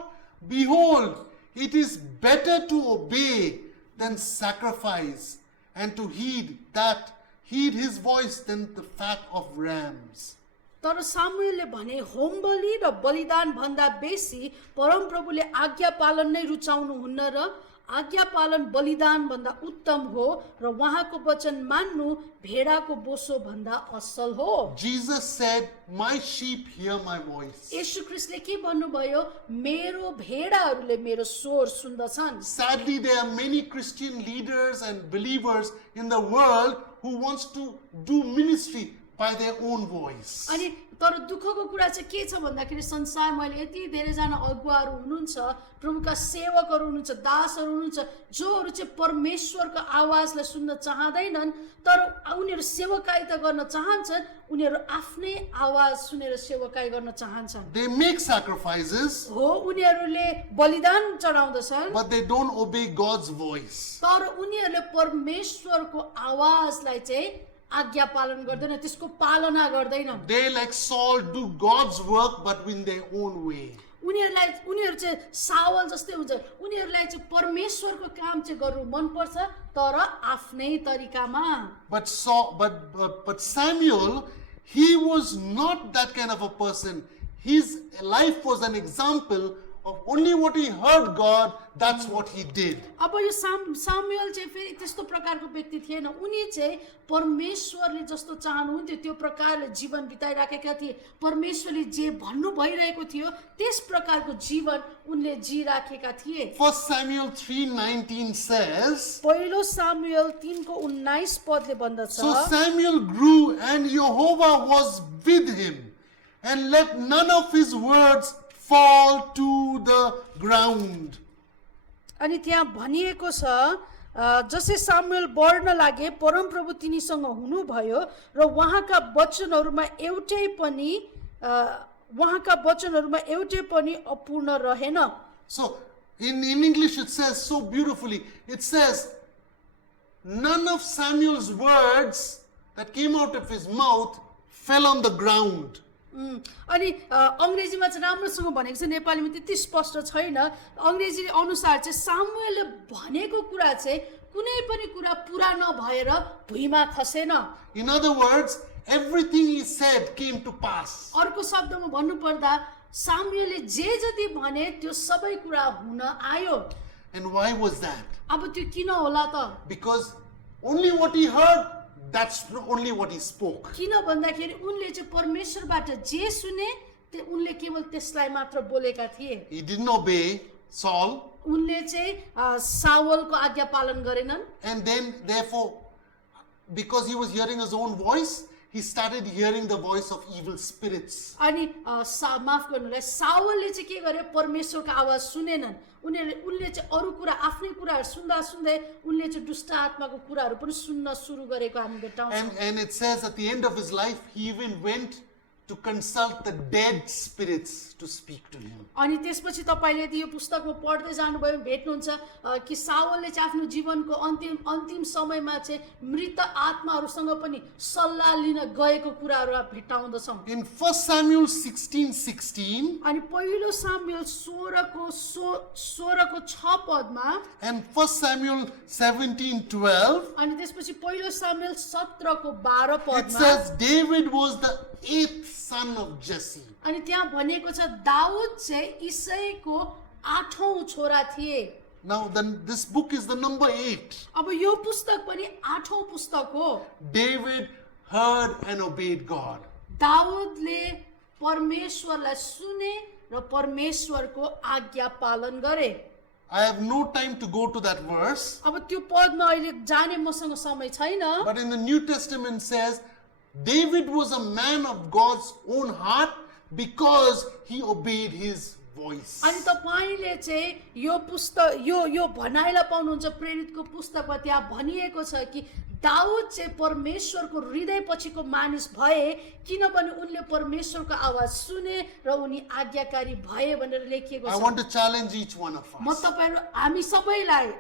Behold, it is better to obey than sacrifice, and to heed his voice than the fat of rams. तर सामुएलले भने होमबलि र बलिदान भन्दा बेसी परमप्रभुले आज्ञा पालन नै रुचाउनुहुन्न र आज्ञा पालन बलिदान भन्दा उत्तम हो र उहाँको वचन मान्नु भेडाको बोसो भन्दा असल हो। Jesus said, My sheep hear my voice. येशू ख्रीष्टले के भन्नुभयो, मेरो भेडाहरूले मेरो स्वर सुन्दछन्। Sadly, there are many Christian leaders and believers in the world who wants to do ministry by their own voice. अनि तर दुःखको कुरा चाहिँ के छ भन्दाखेरि संसारमा अहिले यति धेरैजना अगुवाहरू हुनुहुन्छ, प्रभुका सेवकहरू हुनुहुन्छ, दासहरू हुनुहुन्छ, जोहरू चाहिँ परमेश्वरको आवाजलाई सुन्न चाहँदैनन्, तर उनीहरू सेवकाई त गर्न चाहन्छन्, उनीहरू आफ्नै आवाज सुनेर सेवकाई गर्न चाहन्छन्। They make sacrifices, हो, उनीहरूले बलिदान चढाउँदछन्, but they don't obey God's voice. तर उनीहरूले परमेश्वरको आवाजलाई चाहिँ आज्ञा पालन गर्दैन, त्यसको पालना गर्दैनन्। They, like Saul, do God's work but in their own way. उनीहरू चाहिँ सावल जस्तै हुन्छ, उनीहरूलाई चाहिँ परमेश्वरको काम चाहिँ गर्नु मनपर्छ तर आफ्नै तरिकामा। But Samuel, he was not that kind of a person. His life was an example of only what he heard God, that's what he did. अब यो सामुएल चाहिँ फेरि त्यस्तो प्रकारको व्यक्ति थिएन, उनी चाहिँ परमेश्वरले जस्तो चाहनुहुन्थ्यो त्यो प्रकारले जीवन बिताइराखेका थिए। परमेश्वरले जे भन्नु भइरहेको थियो त्यस प्रकारको जीवन उनले जिराखेका थिए। 1 Samuel 3:19 says, पहिलो सामुएल 3 को 19 पदले भन्दछ, So Samuel grew and Jehovah was with him, and let none of his words fall to the ground. अनि त्यहाँ भनिएको छ, जसै सामुएल बढ्न लागे परमप्रभु तिनीसँग हुनुभयो र उहाँका वचनहरूमा एउटै पनि अपूर्ण रहेन। So in English it says so beautifully, it says, none of Samuel's words that came out of his mouth fell on the ground. अनि अङ्ग्रेजीमा चाहिँ राम्रोसँग भनेको छ, नेपालीमा त्यति स्पष्ट छैन। अङ्ग्रेजी अनुसार चाहिँ सामुएलले भनेको कुरा चाहिँ कुनै पनि कुरा पुरा नभएर भुइँमा खसेन। In other words, everything he said came to pass. अर्को शब्दमा भन्नुपर्दा सामुएलले जे जति भने त्यो सबै कुरा हुन आयो। And why was that? अब त्यो किन होला त? Because only what he heard, that's only what he spoke. किन भन्दाखेरि उनले चाहिँ परमेश्वरबाट जे सुने उनले केवल त्यसलाई मात्र बोलेका थिए। He didn't obey Saul, उनले चाहिँ सावलको आज्ञा पालन गरेनन्, and then therefore, because he was hearing his own voice, he started hearing the voice of evil spirits. अनि माफ गर्नुलाई सावलले चाहिँ के गरे, परमेश्वरको आवाज सुनेनन्। उनले चाहिँ अरू कुरा आफ्नै कुराहरू सुन्दा सुन्दै उनले चाहिँ दुष्ट आत्माको कुराहरू पनि सुन्न सुरु गरेको हामी भेट्टाउँछौँ। And it says at the end of his life, he even went to consult the dead spirits to speak to him. अनि त्यसपछि तपाईँले यदि यो पुस्तकमा पढ्दै जानुभयो भने भेट्नुहुन्छ कि सावलले चाहिँ आफ्नो जीवनको अन्तिम समयमा चाहिँ मृत आत्माहरूसँग पनि सल्लाह लिन गएको कुराहरू भेट्टाउँदछौँ। In 1 Samuel 16:16 अनि पहिलो सामुएल 16 6 पदमा and 1 Samuel 17:12, अनि त्यसपछि पहिलो सामुएल 17 को 12 it पदमा says David was the 8th son of Jesse. अनि त्यहाँ भनेको छ दाउद चाहिँ इसैको 8औं छोरा थिए। Now this book is the number 8. अब यो पुस्तक पनि 8औं पुस्तक हो। David heard and obeyed God. दाउदले परमेश्वरलाई सुने र परमेश्वरको आज्ञा पालन गरे। I have no time to go to that verse, अब त्यो पदमा अहिले जाने मसँग समय छैन। but in the New Testament says David was a man of God's own heart because he obeyed his voice. अनि तपाईले चाहिँ यो पुस्तक यो भनाइलाई पाउनुहुन्छ प्रेरितको पुस्तकमा त्यहाँ भनिएको छ कि दाउद चाहिँ परमेश्वरको हृदय पछिको मानिस भए किनभने उनले परमेश्वरको आवाज सुने र उनी आज्ञाकारी भए भनेर लेखिएको I छ। want to challenge each one of म us. तपाईहरु हामी सबैलाई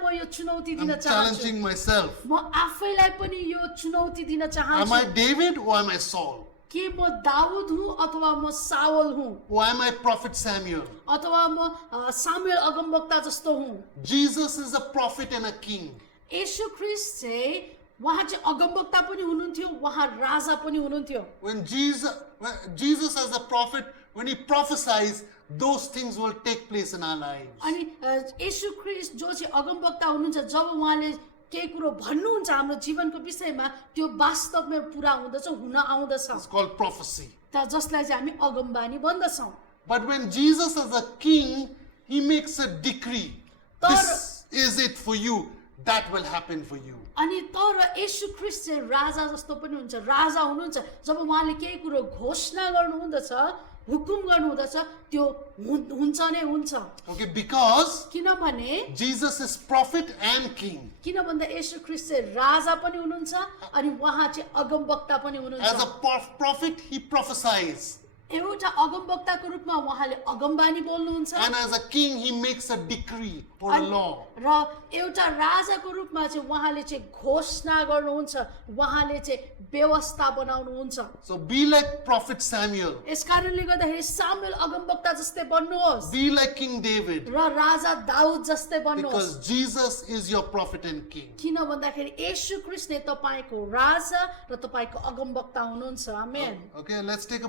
म यो चुनौती दिन I'm चाहन्छु। challenging myself. म आफैलाई पनि यो चुनौती दिन Am I चाहन्छु David or am I Saul? के म दाउद हुँ अथवा म सावल हुँ Or am I Prophet Samuel? अथवा म सामुएल अगमवक्ता जस्तो हुँ। Jesus is a prophet and a king. येशू ख्रीष्ट चाहिँ उहाँ चाहिँ अगमवक्ता पनि हुनुहुन्थ्यो, उहाँ राजा पनि हुनुहुन्थ्यो। When Jesus as a prophet, when he prophesies, those things will take place in our lives. अनि येशू ख्रीष्ट जो चाहिँ अगमवक्ता हुनुहुन्छ जब उहाँले केही कुरो भन्नुहुन्छ हाम्रो जीवनको विषयमा त्यो वास्तवमा पुरा हुँदछ, हुन आउँदछ। It's called prophecy. त जसलाई चाहिँ हामी अगमबानी भन्दछौँ। But when Jesus as a king, he makes a decree. This is it for you. That will happen for you. अनि तर येशू ख्रीष्ट चाहिँ राजा जस्तो पनि हुन्छ, राजा हुनुहुन्छ। जब उहाँले केही कुरो घोषणा गर्नुहुँदछ, हुकुम गर्नुहुँदछ, त्यो हुन्छ नै हुन्छ। Okay, because किनभने Jesus is prophet and king. किन भन्दा येशू ख्रीष्ट चाहिँ राजा पनि हुनुहुन्छ अनि उहाँ चाहिँ अगमवक्ता पनि As a हुनुहुन्छ। prophet, he prophesies. एउटा अगमवक्ताको रूपमा उहाँले अगमबानी बोल्नुहुन्छ And as a king, he makes a decree or a law. र एउटा राजाको रूपमा चाहिँ उहाँले चाहिँ घोषणा गर्नुहुन्छ, उहाँले चाहिँ व्यवस्था बनाउनुहुन्छ। So be like Prophet Samuel. यसकारणले गर्दाखेरि सामुएल अगमवक्ता जस्तै बन्नुहोस् Be like King David. र राजा दाउद जस्तै बन्नुहोस्। Because Jesus is your prophet and king. किन भन्दाखेरि येशू ख्रीष्ट नै तपाईको राजा र तपाईको अगमवक्ता हुनुहुन्छ। आमेन। Okay, let's take a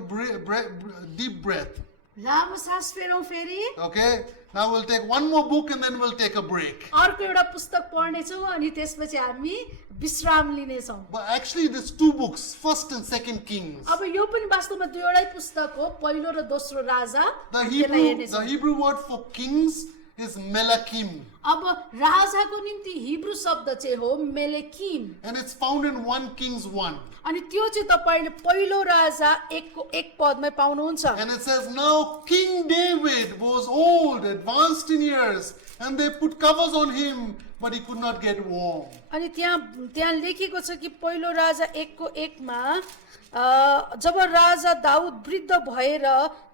deep breath. लामो सास फेरौँ फेरि। Okay, now we'll take one more book and then we'll take a break. अर्को एउटा पुस्तक पढ्नेछौँ अनि त्यसपछि हामी विश्राम लिनेछौँ। But actually, there's two books, First and Second Kings. अब यो पनि वास्तवमा दुईवटै पुस्तक हो, पहिलो र दोस्रो राजा। The हामी त्यसलाई Hebrew, हेर्नेछौँ। the Hebrew word for kings is Melachim, अब राजाको निम्ति हिब्रू शब्द चाहिँ हो मेलेकिम and it's found in 1 Kings 1. अनि त्यो चाहिँ तपाईले पहिलो राजा 1 पदमै पाउनुहुन्छ। And it says, now King David was old, advanced in years, and they put covers on him, but he could not get warm. अनि त्यहाँ लेखेको छ कि पहिलो राजा 1:1 मा जब राजा दाउद वृद्ध भएर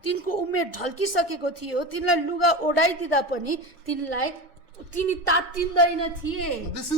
तिनको उमेर ढल्किसकेको थियो, तिनलाई लुगा ओढाइदिँदा पनि तिनी तात्तिँदैन थिए। This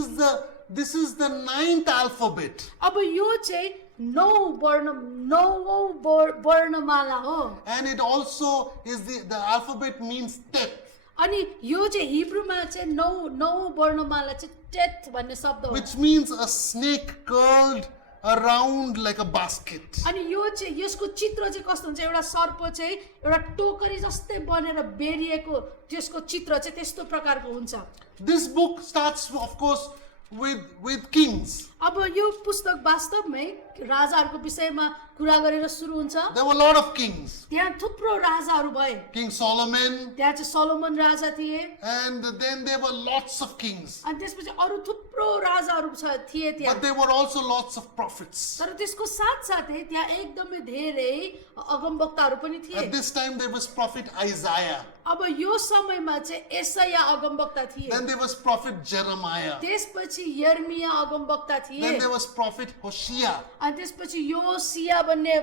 is the 9th alphabet. अब यो चाहिँ 9औं वर्णमाला हो। And it also is the alphabet means tet. अनि यो चाहिँ हिब्रूमा चाहिँ 9औं वर्णमाला चाहिँ टेथ भन्ने शब्द हो। Which means a snake curled around like a basket. अनि यो चाहिँ यसको चित्र चाहिँ कस्तो हुन्छ, एउटा सर्प चाहिँ एउटा टोकरी जस्तै बनेर बेरिएको त्यसको चित्र चाहिँ त्यस्तो प्रकारको हुन्छ। This book starts, of course, with kings. अब यो पुस्तक वास्तवमै राजाहरूको विषयमा कुरा गरेर सुरु हुन्छ। There were a lot of kings. त्यहाँ थुप्रो राजाहरू भए। King Solomon, त्यहाँ चाहिँ सोलोमन राजा थिए and then there were lots of kings. अनि त्यसपछि अरू थुप्रो राजाहरू थिए त्यहाँ। But there were also lots of prophets. तर त्यसको साथसाथै त्यहाँ एकदमै धेरै अगमवक्ताहरू पनि थिए। At this time there was prophet Isaiah. अब यो समयमा चाहिँ एसाया अगमवक्ता थिए। Then there was prophet Jeremiah. त्यसपछि यर्मिया अगमवक्ता थिए। Then there was prophet Hosea. अनि त्यसपछि योसिया भन्ने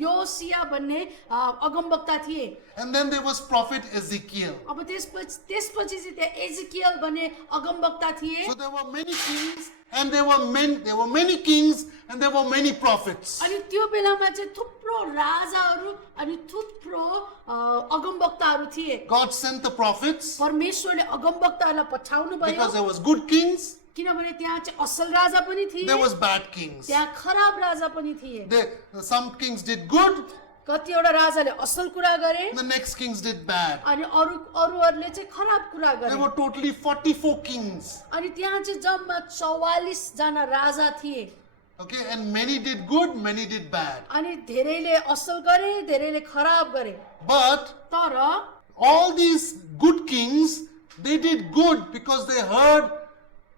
योसिया भन्ने अगमवक्ता थिए। And then there was prophet Ezekiel. अब त्यसपछि चाहिँ त्यहाँ एजिकियल भन्ने अगमवक्ता थिए। So there were many kings and there were many kings and there were many prophets. अनि त्यो बेलामा चाहिँ थुप्रो राजाहरू अनि थुप्रो अगमवक्ताहरू थिए। God sent the prophets परमेश्वरले अगमवक्ताहरूलाई पठाउनु भयो because there was good kings, किनभने त्यहाँ चाहिँ असल राजा पनि थिए, there was bad kings. त्यहाँ खराब राजा पनि थिए। Some kings did good, कतिवटा राजाले असल कुरा गरे the next kings did bad. अनि अरूहरूले चाहिँ खराब कुरा There गरे। were totally 44 kings. अनि त्यहाँ चाहिँ जम्मा 44 जना राजा थिए। Okay, and many did good, many did bad. अनि धेरैले असल गरे, धेरैले खराब गरे। But तर all these good kings, they did good because they heard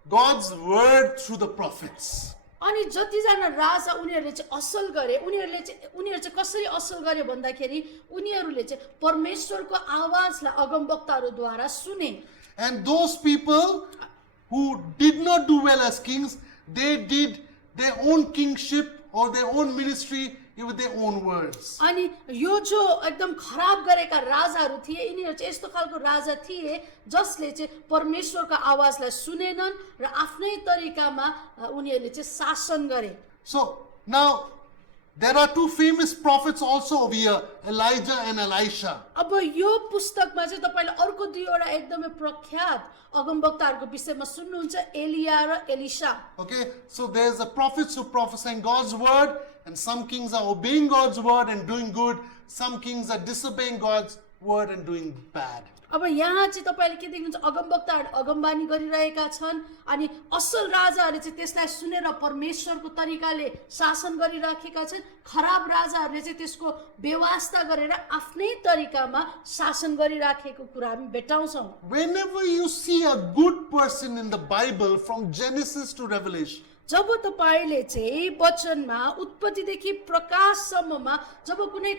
God's word through the prophets. अनि जतिजना राजा उनीहरूले चाहिँ असल गरे, उनीहरू चाहिँ कसरी असल गरे भन्दाखेरि उनीहरूले चाहिँ परमेश्वरको आवाजलाई अगमवक्ताहरूद्वारा सुने। And those people who did not do well as kings, they did their own kingship or their own ministry with their own words. अनि यो जो एकदम खराब गरेका राजाहरू थिए, यिनीहरू चाहिँ यस्तो खालको राजा थिए जसले चाहिँ परमेश्वरको आवाजलाई सुनेनन् र आफ्नै तरिकामा उनीहरूले चाहिँ शासन गरे। So now there are two famous prophets also over here, Elijah and Elisha. अब यो पुस्तकमा चाहिँ तपाईले अर्को दुईवटा एकदमै प्रख्यात अगमवक्ताहरूको विषयमा सुन्नुहुन्छ, एलिया र Elisha. Okay, so there's the prophets who prophesying God's word, and some kings are obeying God's word and doing good. Some kings are disobeying God's word and doing bad. अब यहाँ चाहिँ तपाईले के देख्नुहुन्छ, अगमवक्ताहरू अगमबानी गरिरहेका छन् अनि असल राजाहरूले चाहिँ त्यसलाई सुनेर परमेश्वरको तरिकाले शासन गरिराखेका छन्। खराब राजाहरूले चाहिँ त्यसको व्यवस्था गरेर आफ्नै तरिकामा शासन गरिराखेको कुरा हामी भेटाउँछौँ। Whenever you see a good person in the Bible from Genesis to Revelation, जब तपाईले चाहिँ वचनमा उत्पत्तिदेखि प्रकाशसम्ममा जब कुनै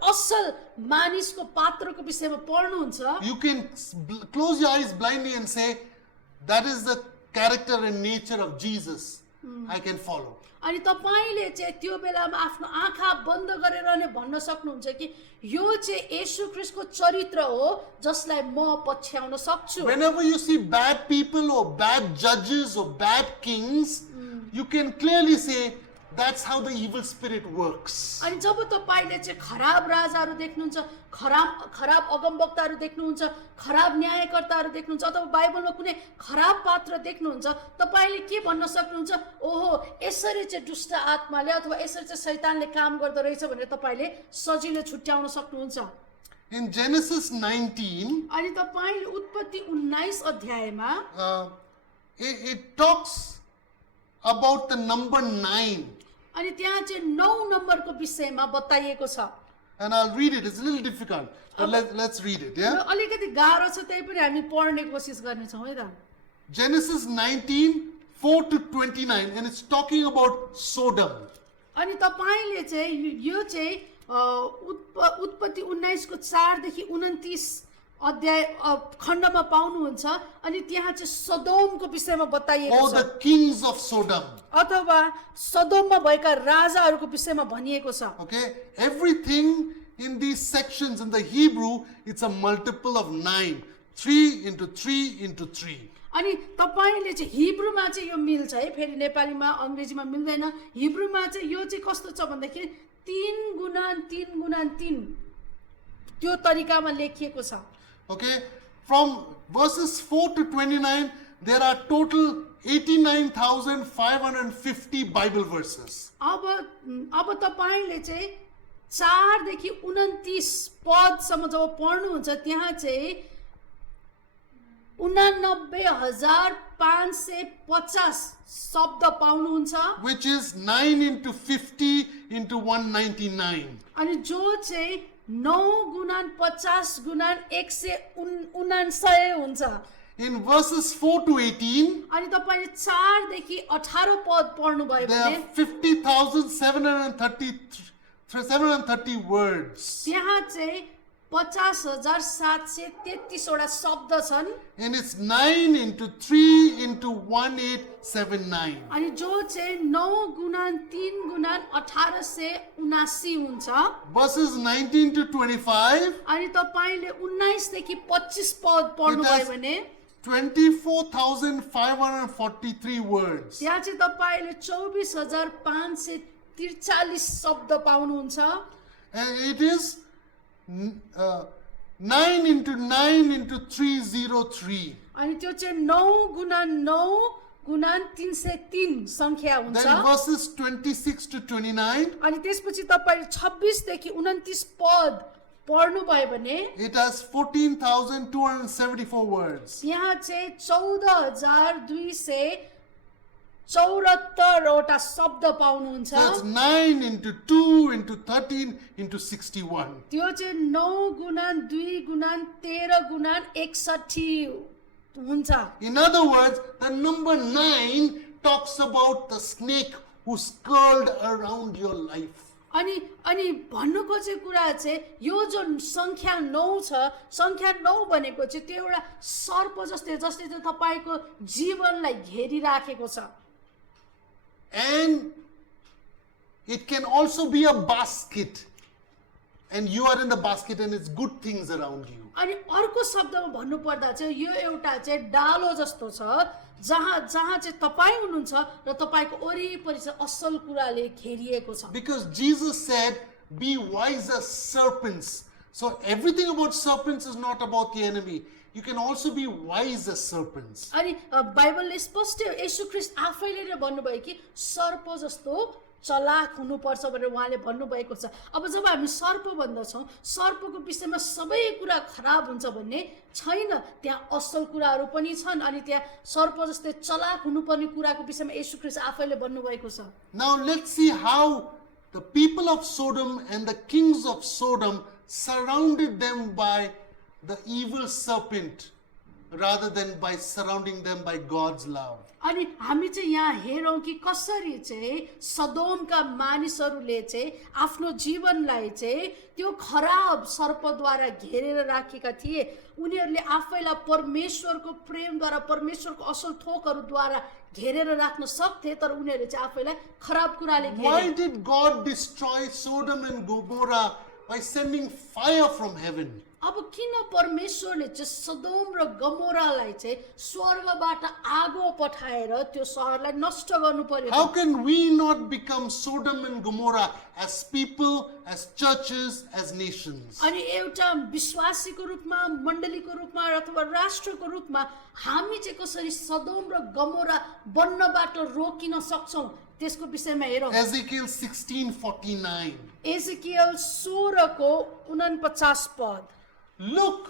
असल मानिसको पात्रको विषयमा पढ्नुहुन्छ, you can close your eyes blindly and say, that is the character and nature of Jesus. I can follow. अनि तपाईले चाहिँ त्यो बेलामा आफ्नो आँखा बन्द गरेर नै भन्न सक्नुहुन्छ कि यो चाहिँ येशू ख्रीष्टको चरित्र हो जसलाई म पछ्याउन सक्छु। Whenever you see bad people or bad judges or bad kings, you can clearly say that's how the evil spirit works. अनि जब तपाईले चाहिँ खराब राजाहरू देख्नुहुन्छ, खराब अगमवक्ताहरू देख्नुहुन्छ, खराब न्यायकर्ताहरू देख्नुहुन्छ अथवा बाइबलमा कुनै खराब पात्र देख्नुहुन्छ, तपाईले के भन्न सक्नुहुन्छ, ओहो यसरी चाहिँ दुष्ट आत्माले अथवा यसरी चाहिँ शैतानले काम गर्दो रहेछ भनेर तपाईले सजिलै छुट्याउन सक्नुहुन्छ। In Genesis 19, अनि तपाईले उत्पत्ति 19 अध्यायमा it talks about the number 9. अनि त्यहाँ चाहिँ 9 नम्बरको विषयमा बताइएको छ। And I'll read it. It's a little difficult, but let's read it, yeah? अलिकति गाह्रो छ, त्यही पनि हामी पढ्ने कोसिस गर्नेछौँ है त। Genesis 19, 4 to 29, and it's talking about Sodom. अनि तपाईले चाहिँ यो चाहिँ उत्पत्ति 19 को 4 देखि 29 अध्याय खण्डमा पाउनुहुन्छ अनि त्यहाँ चाहिँ सदोमको विषयमा बताइएको All छ the kings of Sodom. अथवा सदोममा भएका राजाहरूको विषयमा भनिएको छ। Okay? Everything in these sections in the Hebrew, it's a multiple of 9. 3 into 3 into 3. अनि तपाईले चाहिँ हिब्रूमा चाहिँ यो मिल्छ है, फेरि नेपालीमा अंग्रेजीमा मिल्दैन। हिब्रूमा चाहिँ यो चाहिँ कस्तो छ भन्दाखेरि 3 गुणन 3 गुणन 3 त्यो तरिकामा लेखिएको छ। Okay? From verses 4 to 29, there are total 89,550 Bible verses. अब तपाईले चाहिँ 4 देखि 29 पदसम्म जब पढ्नुहुन्छ त्यहाँ चाहिँ 89,550 शब्द पाउनुहुन्छ, Which is 9 into 50 into 199. अनि जो चाहिँ 9 गुणन 50 गुणन 199 हुन्छ। In verses 4 to 18, अनि तपाईले 4 देखि 18 पद पढ्नु भयो there भने are 50,730 words. त्यहाँ चाहिँ 50,733 वटा शब्द छन् And it's 9 into 3 into 1879. अनि जो चाहिँ 9 गुणन 3 गुणन 1879 हुन्छ Verses 19 to 25. अनि तपाईले 19 देखि 25 पद पढ्नुभयो भने 24,543 words. त्यहाँ चाहिँ तपाईले 24,543 शब्द पाउनुहुन्छ And it is 9 into 9 into 303. अनि त्यो चाहिँ 9 गुणन 9 गुणन 303 संख्या हुन्छ Then verses 26 to 29. अनि त्यसपछि तपाईले 26 देखि 29 पद पढ्नुभयो भने It has 14,274 words. यहाँ चाहिँ 14,274 वटा शब्द पाउनुहुन्छ That's 9 into 2 into 13 into 61. त्यो चाहिँ 9 गुणन 2 गुणन 13 गुणन 61 हुन्छ In other words, the number 9 talks about the snake who's curled around your life. अनि भन्नु खोजेको कुरा चाहिँ यो जुन संख्या 9 छ संख्या 9 भनेको चाहिँ त्यो एउटा सर्प जस्तै जसले चाहिँ तपाईको जीवनलाई घेरिराखेको छ And it can also be a basket. And you are in the basket and it's good things around you. अनि अर्को शब्दमा भन्नु पर्दा चाहिँ यो एउटा चाहिँ डालो जस्तो छ जहाँ चाहिँ तपाई हुनुहुन्छ र तपाईको वरिपरि चाहिँ असल कुराले घेरिएको छ Because Jesus said, be wise as serpents. So everything about serpents is not about the enemy. You can also be wise as serpents. अनि बाइबलले स्पष्ट येशू ख्रीष्ट आफैले नै भन्नुभयो कि सर्प जस्तो चलाक हुनुपर्छ भनेर उहाँले भन्नुभएको छ अब जब हामी सर्प भन्दछौँ सर्पको विषयमा सबै कुरा खराब हुन्छ भन्ने छैन त्यहाँ असल कुराहरू पनि छन् अनि त्यहाँ सर्प जस्तै चलाक हुनुपर्ने कुराको विषयमा येशू ख्रीष्ट आफैले भन्नुभएको छ Now let's see how the people of Sodom and the kings of Sodom surrounded them by the evil serpent rather than by surrounding them by God's love. अनि हामी चाहिँ यहाँ हेरौँ कि कसरी चाहिँ सदोमका मानिसहरूले चाहिँ आफ्नो जीवनलाई चाहिँ त्यो खराब सर्पद्वारा घेरेर राखेका थिए उनीहरूले आफैलाई परमेश्वरको प्रेमद्वारा परमेश्वरको असल थोकहरूद्वारा घेरेर राख्न सक्थे तर उनीहरूले चाहिँ आफैलाई खराब कुराले घेरे Why did God destroy Sodom and Gomorrah by sending fire from heaven? अब किन परमेश्वरले चाहिँ सदोम र गमोरालाई चाहिँ स्वर्गबाट आगो पठाएर त्यो शहरलाई नष्ट गर्नु पर्यो How can we not become Sodom and Gomorrah as people, as churches, as nations? अनि एउटा विश्वासीको रूपमा मण्डलीको रूपमा अथवा राष्ट्रको रूपमा हामी चाहिँ कसरी सदोम र गमोरा बन्नबाट रोकिन सक्छौं त्यसको विषयमा हेरौँ Ezekiel 16:49. एजेकियल 16 को 49 पद Look,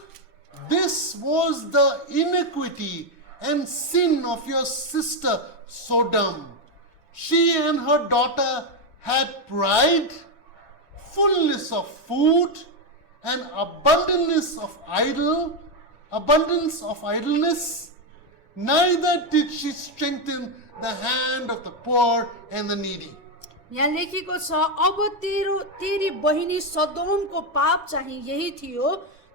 this was the iniquity and sin of your sister Sodom. She and her daughter had pride, fullness of food, and abundance of idleness. Neither did she strengthen the hand of the poor and the needy. यहाँ लेखेको छ अब तेरी बहिनी सदोमको पाप चाहिँ यही थियो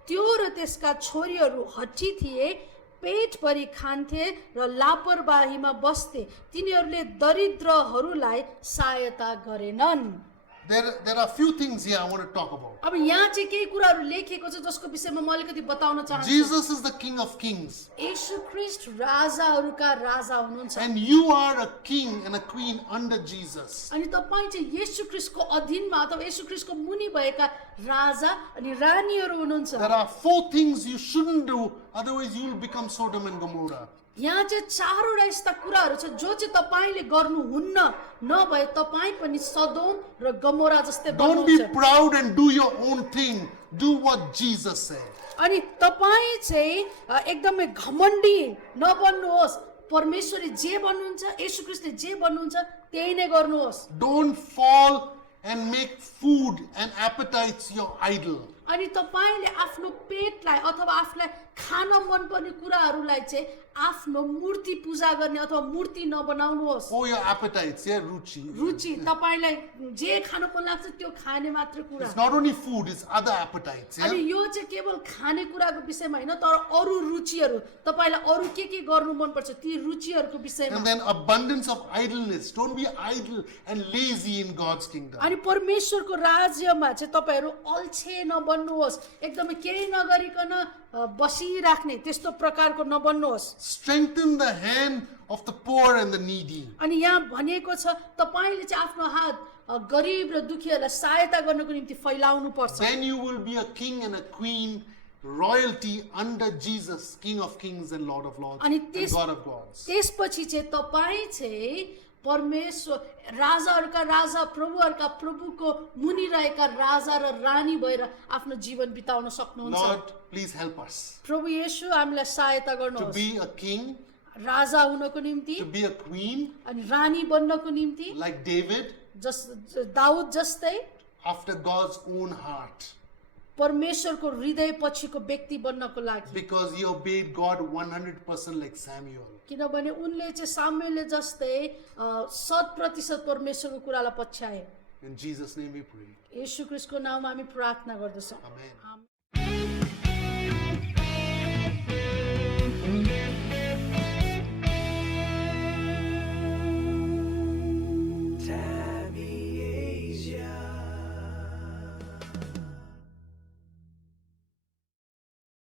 त्यो र त्यसका छोरीहरू हठी थिए पेटभरि खान्थे र लापरवाहीमा बस्थे तिनीहरूले दरिद्रहरूलाई सहायता गरेनन् There are few things here I want to talk about. अब यहाँ चाहिँ केही कुराहरू लेखेको छ जसको विषयमा म अलिकति बताउन चाहन्छु Jesus is the King of Kings. येशू ख्रीष्ट राजाहरूका राजा हुनुहुन्छ And you are a king and a queen under Jesus. अनि तपाईँ चाहिँ येशू ख्रीष्टको अधीनमा अथवा येशू ख्रीष्टको मुनि भएका राजा अनि रानीहरू हुनुहुन्छ There are 4 things you shouldn't do, otherwise you will become Sodom and Gomorrah. यहाँ चाहिँ 4 वटा यस्ता कुराहरू छ जो चाहिँ तपाईले गर्नुहुन्न नभए तपाईँ पनि सदोम र गमोरा जस्तै Don't be बन्नुहुन्छ proud and do your own thing. Do what Jesus said. अनि तपाईँ चाहिँ एकदमै घमण्डी नबन्नुहोस् परमेश्वरले जे भन्नुहुन्छ येशू ख्रीष्टले जे भन्नुहुन्छ त्यही नै गर्नुहोस् Don't fall and make food and appetites your idol. अनि तपाईले आफ्नो पेटलाई अथवा आफूलाई खान मनपर्ने कुराहरूलाई चाहिँ आफ्नो मूर्ति पूजा गर्ने अथवा मूर्ति नबनाउनुहोस्। Oh, your appetites, yeah, ruchi. रुचि तपाईलाई जे खान मन लाग्छ त्यो खाने मात्र कुरा। It's not only food, it's other appetites. अनि Yeah? यो चाहिँ केवल खाने कुराको विषयमा हैन तर अरू रुचिहरू तपाईलाई अरू के गर्नु मन पर्छ ती रुचिहरूको विषयमा। And then abundance of idleness. Don't be idle and lazy in God's kingdom. अनि परमेश्वरको राज्यमा चाहिँ तपाईहरु अल्छे नबन्नुहोस्, एकदमै केही नगरिकन बसिराख्ने त्यस्तो प्रकारको नबन्नुहोस्। Strengthen the hand of the poor and the needy. अनि यहाँ भनिएको छ तपाईले चाहिँ आफ्नो हात गरिब र दुखीहरूलाई सहायता गर्नको निम्ति फैलाउनु पर्छ। Then you will be a king and a queen, royalty under Jesus, King of kings and Lord of lords अनि and God of gods. त्यसपछि चाहिँ तपाई चाहिँ परमेश्वर राजाहरूका राजा प्रभुहरूका प्रभुको मुनि रहेका राजा र रानी भएर आफ्नो जीवन बिताउन सक्नुहुन्छ। Lord, please help us प्रभु येशू हामीलाई सहायता to गर्नुहोस् be a king, राजा हुनको निम्ति to be a queen अनि रानी बन्नको निम्ति like David, दाउद जस्तै after God's own heart, परमेश्वरको हृदय पछिको व्यक्ति बन्नको लागि। because he obeyed God 100% like Samuel. किनभने उनले चाहिँ सामुएलले जस्तै 100% परमेश्वरको कुरालाई पछ्याए। In Jesus' name we pray. येशू ख्रीष्टको नाममा हामी प्रार्थना गर्दछौँ। Amen.